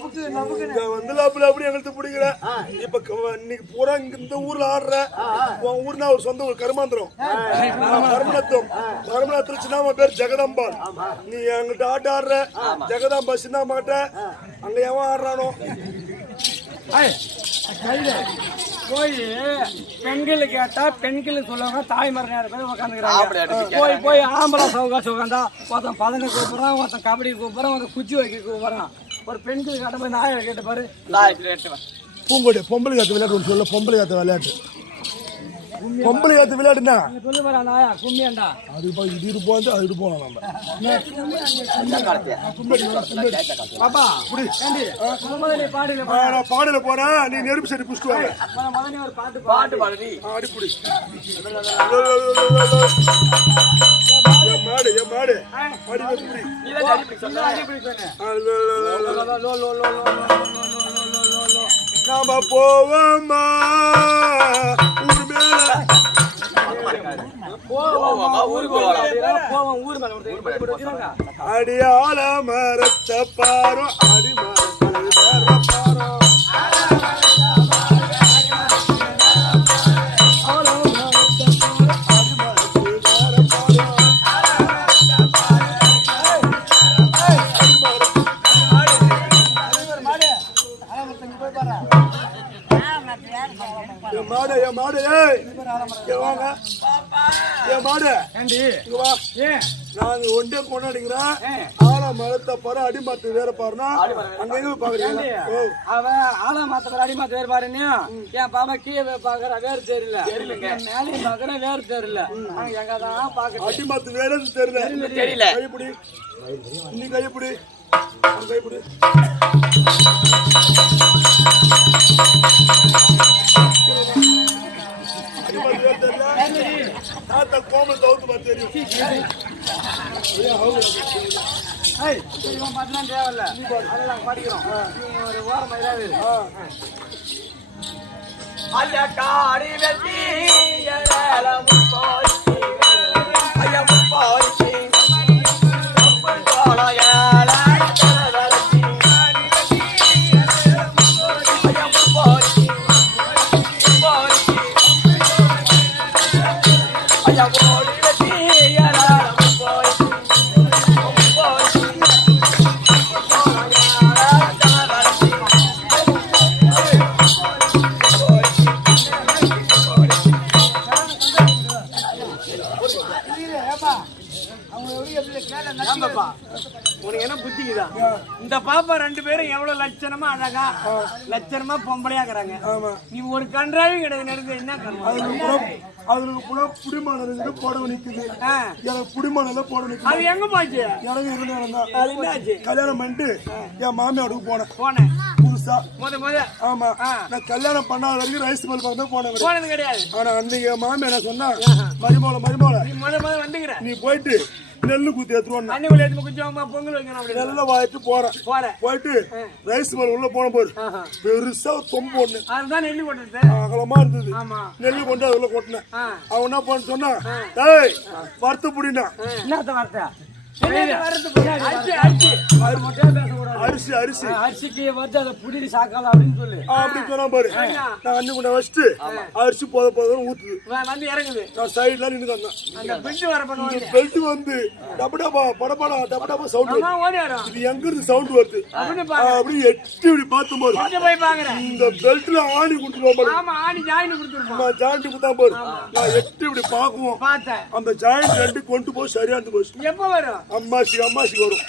அப்படி எங்களுக்கு பிடிக்கல. இப்ப இன்னைக்கு பூரா இந்த ஊர்ல ஆடுற உன் ஊர்னா ஒரு சொந்த ஊர் கருமாந்திரம் கருமநத்தம் சின்ன பேர் ஜெகதாம்பாள். நீ எங்கிட்ட ஆட்ட ஆடுற ஜெகதாம்பா சின்ன மாட்ட அங்க எவன் ஆடுறானோ போய் பெண்கள் கேட்டா பெண்கள் சொல்லுவாங்க தாய்மர நேரம் பேர் உட்காந்துக்கிறாங்க. போய் ஆம்பளை சவுகாசம் உட்காந்தா ஒருத்தன் பதங்க கூப்பிடுறான், ஒருத்தன் கபடி கூப்பிடுறான், ஒருத்தன் குச்சி வைக்க கூப்பிடுறான். ஒரு பெண்கள் கேட்ட போய் நாயை கேட்ட பாரு பூங்கோடி பொம்பளை காத்து விளையாட்டு சொல்ல. பொம்பளை காத்து விளையாட்டு பொம்பளை காத்து விளையாட்டுனா சொல்லு பாரு நாயா கும்மியாண்டா அது இது போந்து அது போகலாம் பாப்பா பாடல போறேன். நீ நெருப்பு செடி புடிச்சிட்டு வாங்க. ஒரு பாட்டு பாடு அடிப்புடி மாடு என் மாடு நாம போவோமா அடியால மரத்த பாரோ அடி மாடு வாங்க என் மாடு நாங்க ஒன்றே கொண்டாடிக்கிறேன். ஆளா மரத்தை பாரு அடிமாத்து வேற பாருனா அங்க எங்க பாக்குறீங்க. அவன் ஆளா மாத்த அடிமாத்து வேறு பாருன்னு என் பாப்பா கீழே பாக்குற வேறு தெரியல மேலையும் பாக்குற வேறு தெரியல. எங்கதான் பாக்குற அடிமாத்து வேற தெரியல. கைப்பிடி நீ கைப்பிடி கைப்பிடி கோமல் தவிர்த்து தெரியும். பாட்டுலாம் தேவையில்ல, அதெல்லாம் படிக்கிறோம். ஒரு வாரம் புரியுதா இந்த பாப்பா ரெண்டு பேரும் எவ்வளவு லட்சணமா அழகா லட்சணமா பொம்பளையாக்குறாங்க நீ ஒரு கன்றாவே கிடையாது நடந்து என்ன அதுக்கு புடிமான போட நிக்குது எனக்கு புடிமான போட நிக்குது அது எங்க போச்சு எனக்கு இருந்தா அது என்னாச்சு கல்யாணம் பண்ணிட்டு என் மாமியாருக்கு போனேன் புதுசா முத ஆமா நான் கல்யாணம் பண்ணாத வரைக்கும் ரைஸ் மில் பக்கம் போனது கிடையாது ஆனா அன்னைக்கு என் மாமியா என்ன சொன்னா மருமோள நீ முத வந்துக்கிற நீ போயிட்டு நெல்லு குத்தி எடுத்துருவோம் அன்னைக்குள்ள எடுத்து கொஞ்சம் பொங்கல் வைக்கணும் நெல்ல வாயிட்டு போறேன் போயிட்டு ரைஸ் மில் உள்ள போன போது பெருசா தொம்பு ஒண்ணு அதுதான் நெல்லு கொட்டது அகலமா இருந்தது நெல்லு கொண்டு அதுல கொட்டினேன் அவன் என்ன பண்ண சொன்னா ஏய் வறுத்து புடினா என்னத்த வார்த்தை அரிசி அரிசிக்கு வந்து அதை புடி சாக்கலாம் அப்படின்னு சொல்லு அப்படி சொன்னா பாரு நான் அண்ணி கொண்ட வச்சுட்டு அரிசி போத ஊத்துது வந்து இறங்குது நான் சைட்ல நின்று வந்தேன் அந்த பெல்ட் வர பண்ணுவாங்க பெல்ட் வந்து டபடபா படபடா டபடபா சவுண்ட் ஓடி வரும் இது எங்க இருந்து சவுண்ட் வருது அப்படி எட்டி இப்படி பார்த்து பாரு போய் பாக்குறேன் இந்த பெல்ட்ல ஆணி கொடுத்துருவோம் பாரு ஆமா ஆணி ஜாயின் கொடுத்துருப்போம் நான் ஜாயிண்ட் குத்தா பாரு நான் எட்டி இப்படி பாக்குவோம் பார்த்தேன் அந்த ஜாயிண்ட் ரெண்டு கொண்டு போய் சரியாந்து போச்சு எப்ப வரும் அம்மாசி வரும்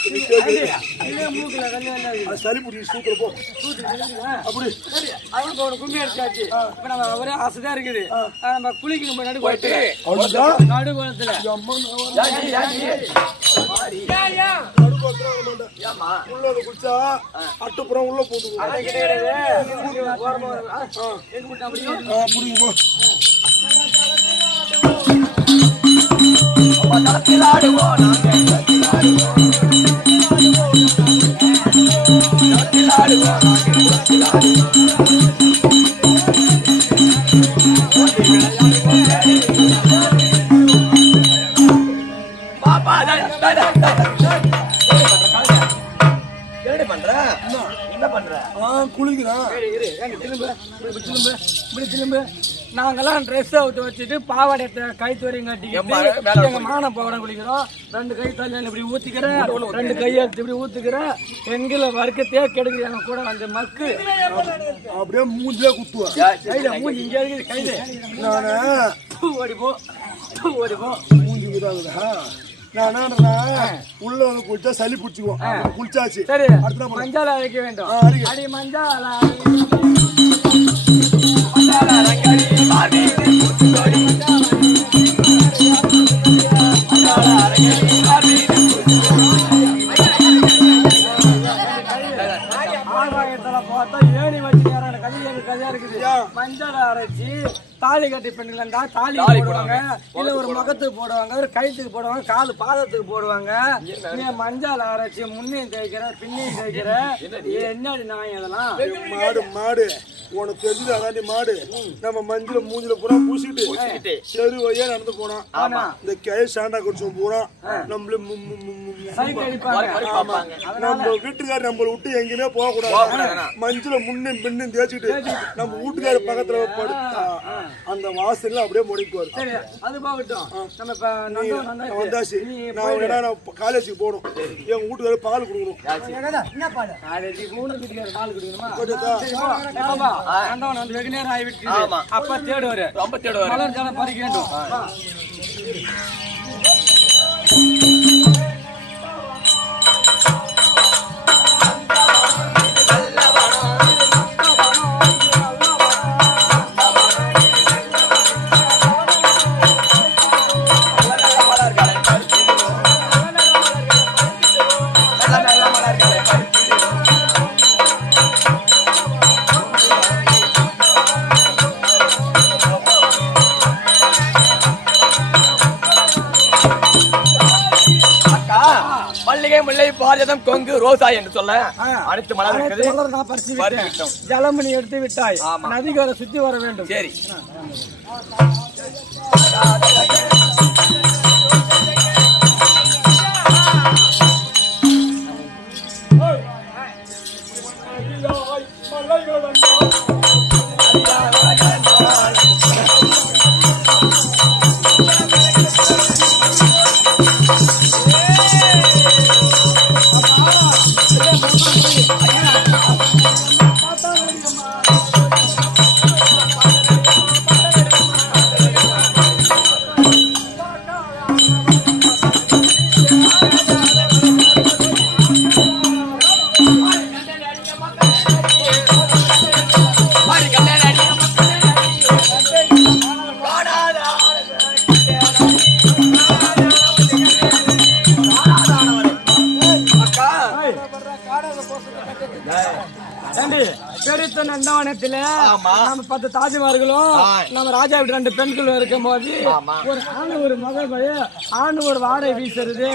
சளி பிடிச்சி சூத்துல போ அப்படி அவனுக்கு ஒரு கும்மி அடிச்சாச்சு இப்ப நம்ம ஒரே ஆசைதான் இருக்குது நம்ம குளிக்கணும் நடு போயிட்டு நடு குளத்துல உள்ள குடிச்சா அட்டுப்புறம் உள்ள போட்டு புரியுது நாங்கெல்லாம் ட்ரெஸ் அவுட் வச்சுட்டு பாவாடை கைத்து வரையும் கட்டிக்கிட்டு எங்க மான பாவாடை குளிக்கிறோம் ரெண்டு கை தள்ளி இப்படி ஊத்திக்கிறேன் ரெண்டு கையெழுத்து இப்படி ஊத்துக்கிறேன் எங்களை வர்க்கத்தையே கெடுக்குது எங்க கூட அந்த மக்கு அப்படியே மூஞ்சிலே குத்துவேன் கையில மூஞ்சி இங்க இருக்குது கையில நானு ஓடிப்போ மூஞ்சி நான் உள்ள வந்து குளிச்சா சளி பிடிச்சிக்குவோம் குளிச்சாச்சு சரி மஞ்சால அரைக்க வேண்டும் அடி மஞ்சால பார்த்தா ஏணி வச்சு கதையா இருக்குது மஞ்சள் அரைச்சி தாலி கட்டி பெண்கள் இருந்தா தாலி போடுவாங்க இல்ல ஒரு முகத்துக்கு போடுவாங்க ஒரு கழுத்துக்கு போடுவாங்க காலு பாதத்துக்கு போடுவாங்க நீ மஞ்சள் அரைச்சி முன்னையும் தேய்க்கிற பின்னையும் தேய்க்கிற என்னடி நான் இதெல்லாம் மாடு உனக்கு தெரிஞ்சு அதாண்டி மாடு நம்ம மஞ்சள் மூஞ்சில பூரா பூசிட்டு செரு வழியா நடந்து போனோம் இந்த கை சாண்டா குடிச்சோம் பூரா நம்மள நம்ம வீட்டுக்காரர் நம்மள விட்டு எங்கேயுமே போக கூடாது மஞ்சள முன்னும் பின்னும் தேய்ச்சிட்டு நம்ம வீட்டுக்காரர் பக்கத்துல படுத்தா அந்த வாசல்ல அப்படியே முடிக்குவாரு அது போகட்டும் நம்ம வந்தாச்சு நான் காலேஜுக்கு போகணும் எங்க வீட்டுக்காரர் பால் கொடுக்கணும் என்ன பால் பால் கொடுக்கணுமா வந்து வெகு நேரம் ஆகிவிட்டு அப்ப தேடுவாரு ரொம்ப தேடுவாரு மலர் ஜலம் பறிக்க வேண்டும் பாரதம் கொங்கு ரோசா என்று சொல்ல அனைத்து மலர் ஜலமணி எடுத்து விட்டாய் நதிகளை சுத்தி வர வேண்டும் சரி பார்த்த நந்தவனத்துல நம்ம 10 தாஜ்மார்களும் நம்ம ராஜா வீட்டு 2 பெண்களும் இருக்கும் போது ஒரு ஆணு ஒரு மகள் போய் ஆணு ஒரு வாடகை வீசுறது.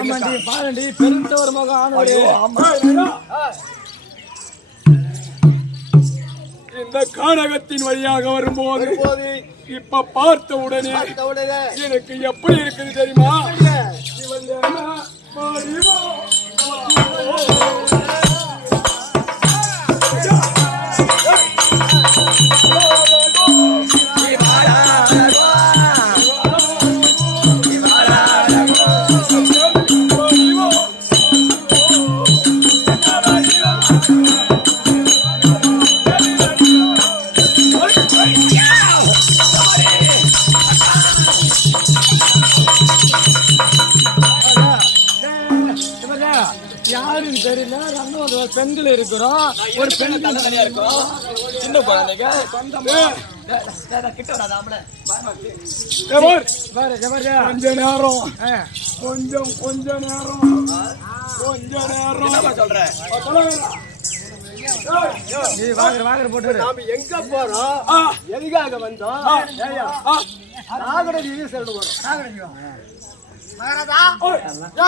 ஆமாண்டி பாருண்டி பெருத்த ஒரு மகம் ஆணு ஒரு இந்த கானகத்தின் வழியாக வரும்போது இப்ப பார்த்த உடனே எனக்கு எப்படி இருக்குது தெரியுமா? யாருன்னு தெரியல. ஒரு பெண்கள் இருக்கிறோம், ஒரு பெண் தனியா இருக்கிறோம். சின்ன குழந்தைங்க கொஞ்ச நேரம் சொல்றேன். வாங்குற போட்டு நாம எங்க போறோம், எதுக்காக வந்தோம்? நாகரதி சொல்லிட்டு போறோம்.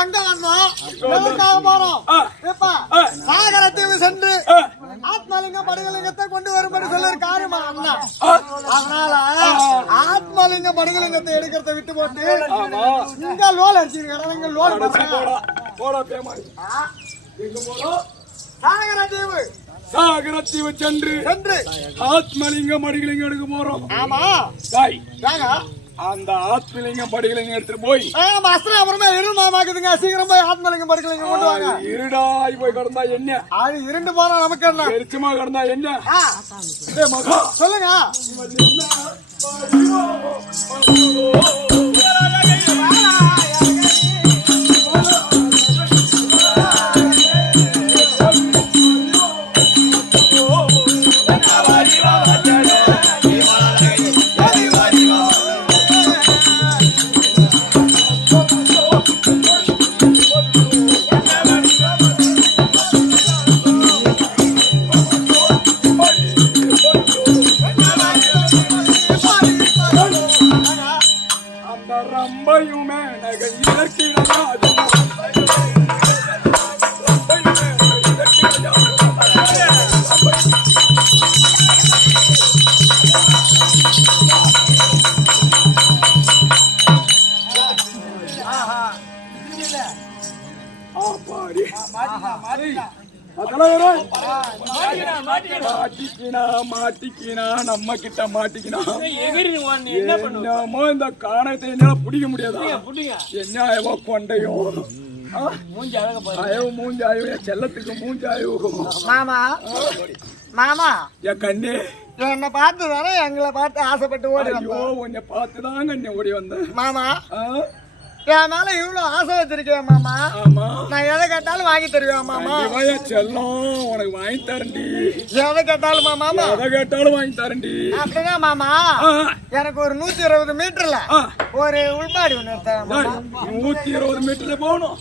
எங்க வந்தோம், எதுக்காக போறோம்? இப்ப சாகரத்தீவு சென்று ஆத்மலிங்க படுகலிங்கத்தை கொண்டு வரும்படி சொல்லிருக்காரு அண்ணா. அதனால ஆத்மலிங்க படுகலிங்கத்தை எடுக்கிறத விட்டு போட்டு இங்க லோல் அடிச்சிருக்கா. இங்க லோல் சாகரத்தீவு சென்று ஆத்மலிங்க மடிகலிங்கம் எடுக்க போறோம். ஆமா அந்த ஆத்மலிங்கம் படிக்கலிங்கம் எடுத்துட்டு போய் அப்புறமா இருள் மாமாக்குதுங்க. சீக்கிரம் போய் ஆத்மலிங்கம் படிக்கலிங்கம் கொண்டு வாங்க. இருடாய் போய் கிடந்தா என்ன, அது இருண்டு போனா நமக்கு என்ன, வெளிச்சமா கிடந்தா என்ன? மகா சொல்லுங்க. ரம்பையுமே நகை இலக்கியாது மாட்டிக்கினா நம்ம கிட்ட மாட்டிக்கினா என்னமோ இந்த காணத்தை என்னால பிடிக்க முடியாது. என்ன கொண்டையோ மூஞ்சாயோ செல்லத்துக்கு மூஞ்சாயோ. மாமா மாமா என் கண்ணே என்ன பார்த்து தானே எங்களை பார்த்து ஆசைப்பட்டு ஓடி வந்தோம். உன்னை பார்த்துதான் கண்ணே ஓடி வந்தேன். மாமா என் மேல இவ்வளவு ஆசை வச்சிருக்கேன் மாமா. ஆமா நான் எதை கேட்டாலும் வாங்கி தருவேன் மாமா. செல்லம் உனக்கு வாங்கி தரண்டி. எதை கேட்டாலும் மாமா, எதை கேட்டாலும் வாங்கி தரண்டி. அப்படின்னா மாமா எனக்கு ஒரு 120 மீட்டர்ல ஒரு உள்பாடி ஒண்ணு எடுத்தேன். 120 மீட்டர்ல போகணும்.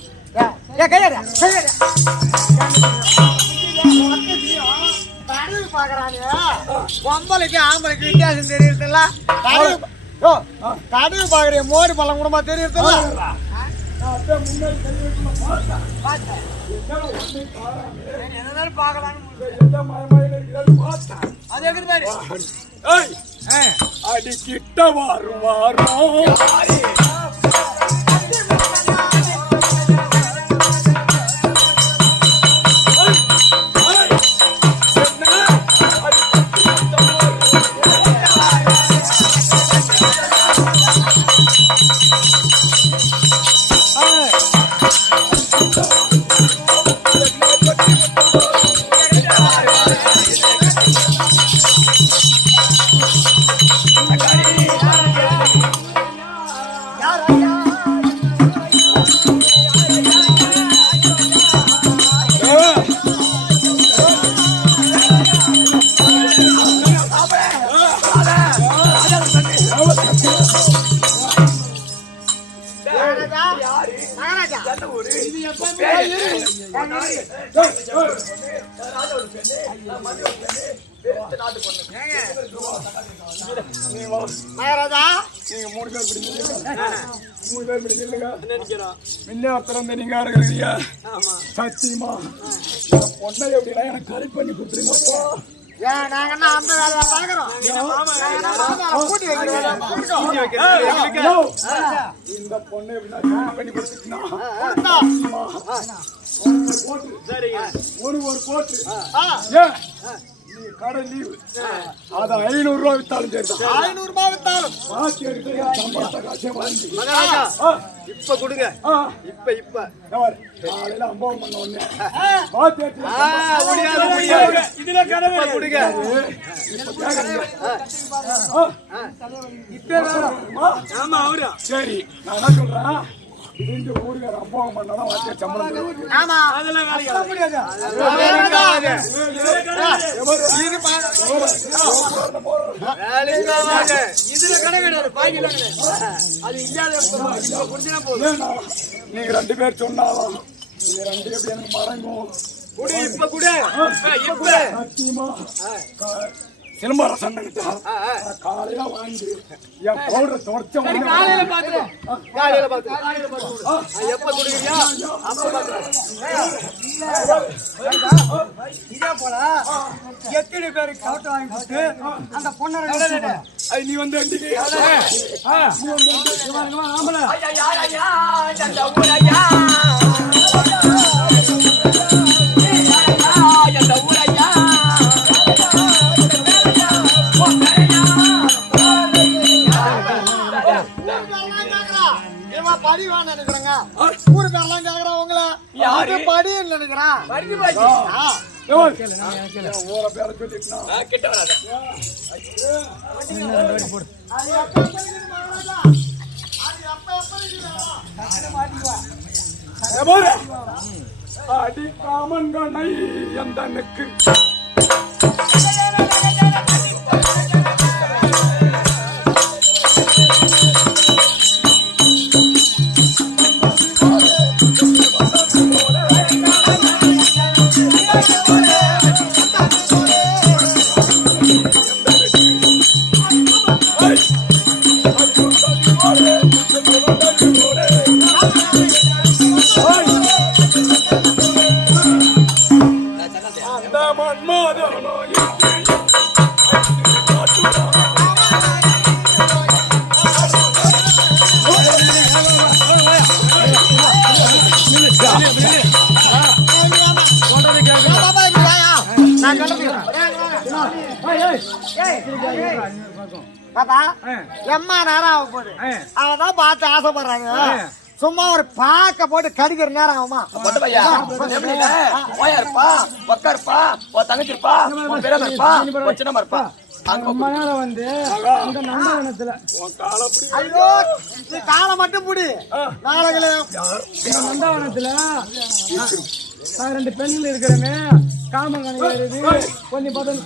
தடவு பாக்குறாங்க. பொம்பளைக்கு ஆம்பளைக்கு வித்தியாசம் தெரியுதுல்ல. தடவு பாக்குற மோடி பழம் கூடமா தெரியுதுல்ல. அடி கிட்ட வாரும் மகாராஜா மகாராஜா நீங்க 3 பேர் பிடிக்கிறீங்க. 3 பேர் பிடிக்கிறீங்க. முன்னே ஒருத்தர் வந்து நீங்க இருக்கிறீங்க. சத்தியமா என் பொண்ணை எப்படின்னா எனக்கு கறி பண்ணி கொடுத்துருங்கப்பா. ஏன் நாங்க என்ன அந்த வேலையை பார்க்கிறோம்? கூட்டி வைக்கிறோம். இந்த பொண்ணை எப்படின்னா கறி பண்ணி கொடுத்துட்டீங்கன்னா ஒரு கோட்டு ஏன் நீ கடை லீவு அது 500 ரூபாய் வித்தாலும் சரி 500 ரூபாய் வித்தாலும் பாக்கி எடுத்து சம்பளத்தை காசே வாங்கி மகாராஜா இப்ப கொடுங்க இப்ப காலையில அம்பாவம் பண்ண உடனே பாத்து முடியாது இதுல கடமை கொடுங்க ஆமா அவரு சரி நான் என்ன சொல்றேன் இந்த ஊருக்கார அம்பாவம் பண்ணாதான் வாத்திய சம்பளம் தருவாரு. ஆமா அதெல்லாம் வேலைக்கு முடியாது இதுல கடை கிடையாது பாக்கில அது இல்லாத புரிஞ்சுனா போதும் ஏன்னா, நீங்க 2 பேர் சொன்னாலும் நீங்க 2 எப்படி எனக்கு மறங்கும் குடி இப்ப குடி இப்ப சத்தியமா சிலம்பர சண்டை காலையில வாங்கி என் பவுடரை தொடச்ச காலையில பாத்துறோம் காலையில பாத்து எப்ப கொடுக்குறியா அப்ப பாத்துறோம் இதே போல எத்தனை பேரு கவுட்டு வாங்கி போட்டு அந்த பொண்ணை நீ வந்து அண்டிக்கு படிவான்னு நினைக்கிறேங்க ஊரு பேர்லாம் கேக்குறேன் உங்களை யாரு படின்னு நினைக்கிறேன் ஊரை பேர சொல்லிட்டுனா கிட்ட வராத அடி காமன்கனை எந்தனுக்கு பாப்பா எம்மா நேரம் ஆக போகுது அவதான் பார்த்து ஆசைப்படுறாங்க சும்மா ஒரு பாக்க போட்டு கடிக்கிற நேரம் ஆகுமா இருப்பா பக்கா இருப்பா தங்கச்சி இருப்பா பெரியமா இருப்பா சின்னமா இருப்பா ரொம்ப நேரம் வந்து இந்த நந்தவனத்துல ஐயோ நீ காலை மட்டும் புடி நாளைகளே இந்த நந்தவனத்துல 2 பெண்கள் இருக்கிறமே காமங்கனி வருது கொஞ்சம் பார்த்தோம்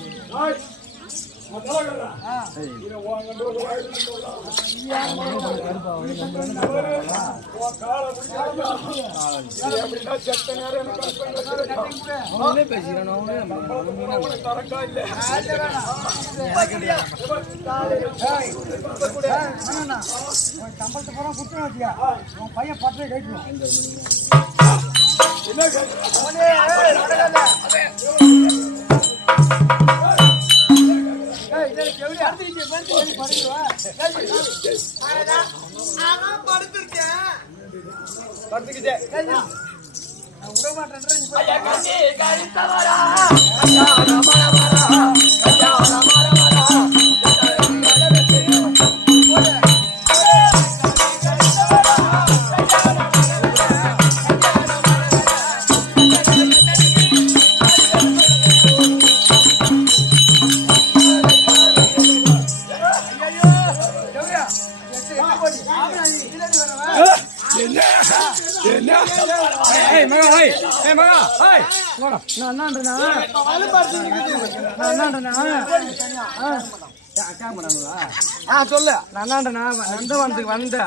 சம்பளத்தை பூரா குடுத்து வச்சியா உன் பையன் பட்டை கட்டிடும் சொல்லு நந்தவனத்துக்கு வந்த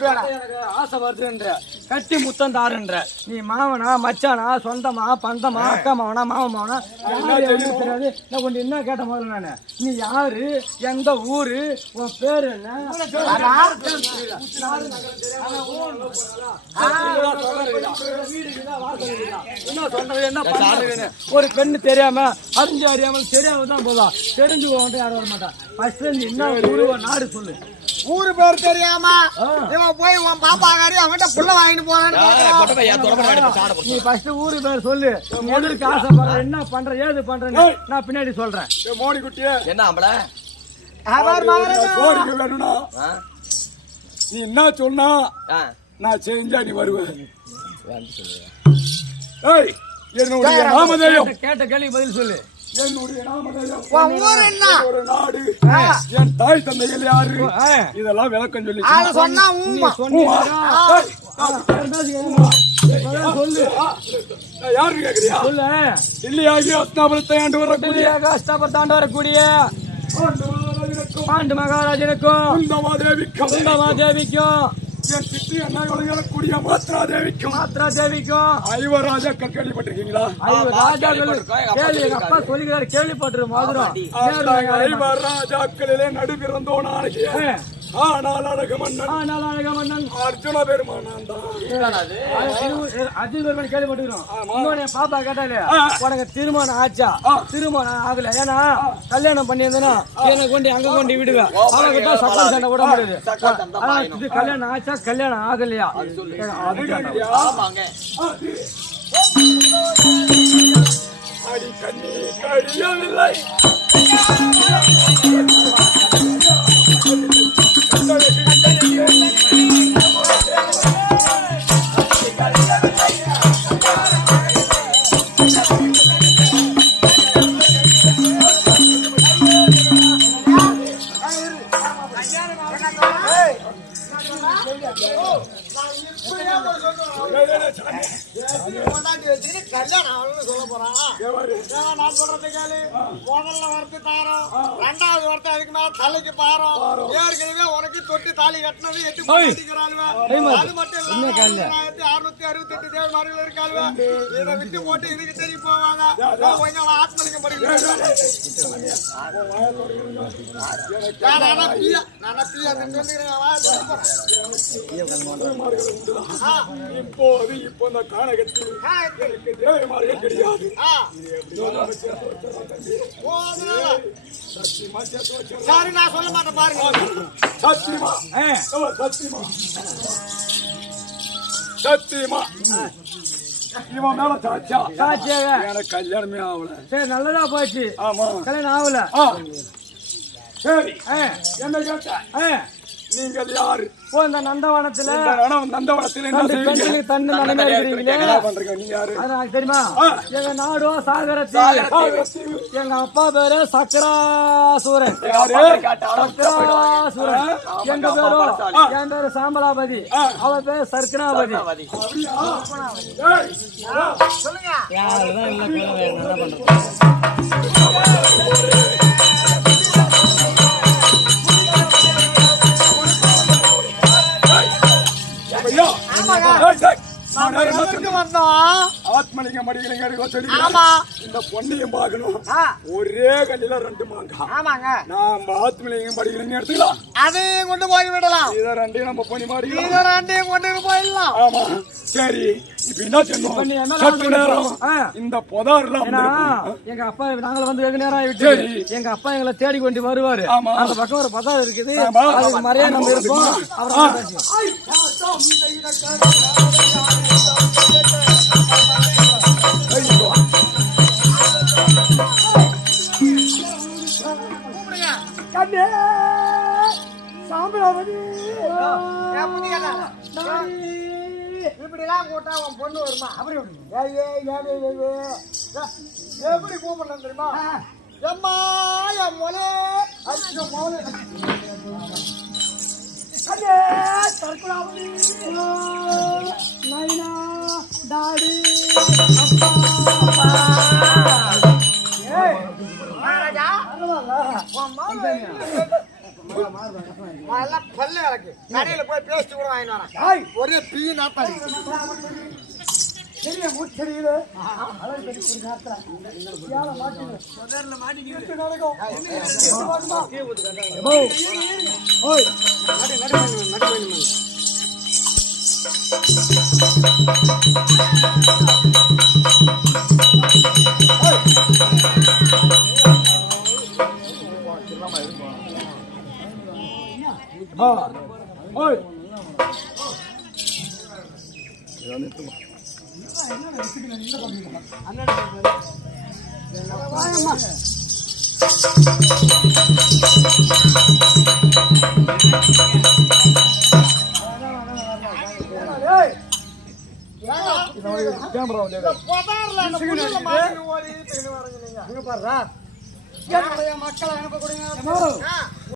எனக்கு ஆசை வருதுன்ற கட்டி முத்தம் தாருன்ற நீ மாவனா மச்சானா சொந்தமா பந்தமா அக்கா மாவனா மாமன் மாவனா தெரியாது. நான் கொஞ்சம் என்ன கேட்ட முதல்ல நானு நீ யாரு எந்த ஊரு உன் பேரு என்ன ஒரு பெண்ணு தெரியாம அறிஞ்சு அறியாமல் தெரியாம தான் போதா தெரிஞ்சு யாரும் வர மாட்டான். என்ன ஊரு நாடு சொல்லு. ஊரு பேர் தெரியாம இவன் போய் உன் பாப்பா காரி அவன்கிட்ட புள்ள வாங்கிட்டு போறான்னு நீ ஃபர்ஸ்ட் ஊரு பேர் சொல்லு. நீ எதுக்கு ஆசைப்படுற என்ன பண்ற ஏது பண்றேன்னு நான் பின்னாடி சொல்றேன். மோடி குட்டியே என்ன ஆம்பள சோடிக்கு வேணும்னா நீ என்ன சொன்னா நான் செஞ்சா நீ வருவேன். ஏய் என்னுடைய நாமதேயம் கேட்ட கேள்வி பதில் சொல்லு. என்னுடைய நாமதேயம் உன் ஊர் என்ன ஒரு நாடு என் தாய் தந்தைகள் யாரு இதெல்லாம் விளக்கம் சொல்லி ஆளு சொன்னா ஊமா சொல்லு யாரு கேக்குறியா சொல்லு. இல்லையாகி அஸ்தாபனத்தை ஆண்டு வரக்கூடிய கஷ்டப்பட்டாண்டு வரக்கூடிய ஆண்டு மகாராஜனுக்கும் தேவிக்கும் என் சித்தி அண்ணாக்கூடிய மாத்ரா தேவிக்கும் ஐவராஜாக்கள் கேள்விப்பட்டிருக்கீங்களா? அப்பா சொல்லுகிறாரு கேள்விப்பட்டிரு மதுரம் ஐவராஜாக்களிலே நடு பிறந்தோன் ஆனால் அழக மன்னன் அர்ஜுன பெருமானான் தான். அர்ஜுன் பெருமான் கேள்விப்பட்டிருக்கோம். பாப்பா கேட்டாலே உனக்கு திருமணம் ஆச்சா? திருமணம் ஆகல. ஏன்னா கல்யாணம் பண்ணியிருந்தேன்னா என்னை கொண்டு அங்க கொண்டு விடுவேன். அவங்கிட்ட சக்கர சண்டை விட முடியாது. இது கல்யாணம் ஆச்சா கல்யாணம் ஆகலையா? அடி கண்ணி கடியவில்லை கல்யாணம் சொல்ல போறான். நான் சொல்றது கேளு. முதல்ல வரத்து தாரம், ரெண்டாவது வரத்து அதுக்கு மேல தலைக்கு பாரம். ஏற்கனவே உனக்கு தொட்டு தாலி கட்டினது 8 அடிக்கிறாள்வ. அது மட்டும் இல்லாம 1668 தேவமார்கள் இருக்காள்வ. இதை விட்டு போட்டு இதுக்கு தெரிய போவாங்க. கொஞ்சம் ஆத்மலிங்கம் படிக்கிறேன். இப்போ இந்த காலகட்டத்தில் எனக்கு தேவைமாரியே கிடையாது. சரி நான் சொல்ல மாட்டேன் பாருங்க. சத்தியமா சத்தியமா இவன் மேல சாட்சியாக எனக்கு கல்யாணமே ஆகல. சரி நல்லதா போச்சு. ஆமா கல்யாணம் ஆகல. சரி என்ன கேட்ட நீங்கள் யாரு? இந்த நந்தவனத்துல நந்தவனத்தில் என்ன செய்வீங்க? தண்ணி என்ன பண்றீங்க? நீ யாரு? எனக்கு தெரியுமா? எங்க நாடோ சாகரத்தீவு. எங்க அப்பா பேரு சக்கராசூரன். சக்கராசூரன். எங்க பேரு என் பேரு சாம்பலாபதி. அவ பேரு சர்க்கனாபதி. சொல்லுங்க. யாருதான் இல்ல என்ன பண்றது? ஆத்மலிங்கம் இந்த பொண்ணையும் பார்க்கணும். ஒரே கல்லில 2 மாங்கா. நாம ஆத்மலிங்கம் படிக்கிறேன்னு எடுத்துக்கலாம். அதையும் கொண்டு போய் விடலாம். இதை 2 நம்ம பொண்ணி மாடி கொண்டு போயிடலாம். ஆமா சரி. இப்ப என்ன செய்யணும்? சற்று நேரம் இந்த புதார்லாம் எங்க அப்பா நாங்கள வந்து வெகு நேரம் ஆயிடுச்சு. எங்க அப்பா எங்களை தேடி கொண்டு வருவாரு. அந்த பக்கம் ஒரு புதார் இருக்குது. அதுக்கு மரியாதை நம்ம இருப்போம். அப்புறம் கண்ணே சாம்பலாபதி இப்படிலாம் கூட்டா உன் பொண்ணு வருமா? அப்படி எப்படி கூப்பிடலாம் தெரியுமா? எம்மா என் மொழி கண்ணே தற்கொலாபதி நைனா டாடி எல்லாம் பல்லு விளக்கு கடையில போய் பேஸ்ட் கூட வாங்கிட்டு வரேன் ஒரே பீ நாத்தாடி தெரிய மூச்சரியுது அழகு பெரிய ஒரு நாத்தா யார மாட்டீங்க முதல்ல மாட்டிக்கிட்டு நடக்கும் ஓய் நடு ஓய் கேமரா என்னுடைய மக்களை அனுப்பக்கூடிய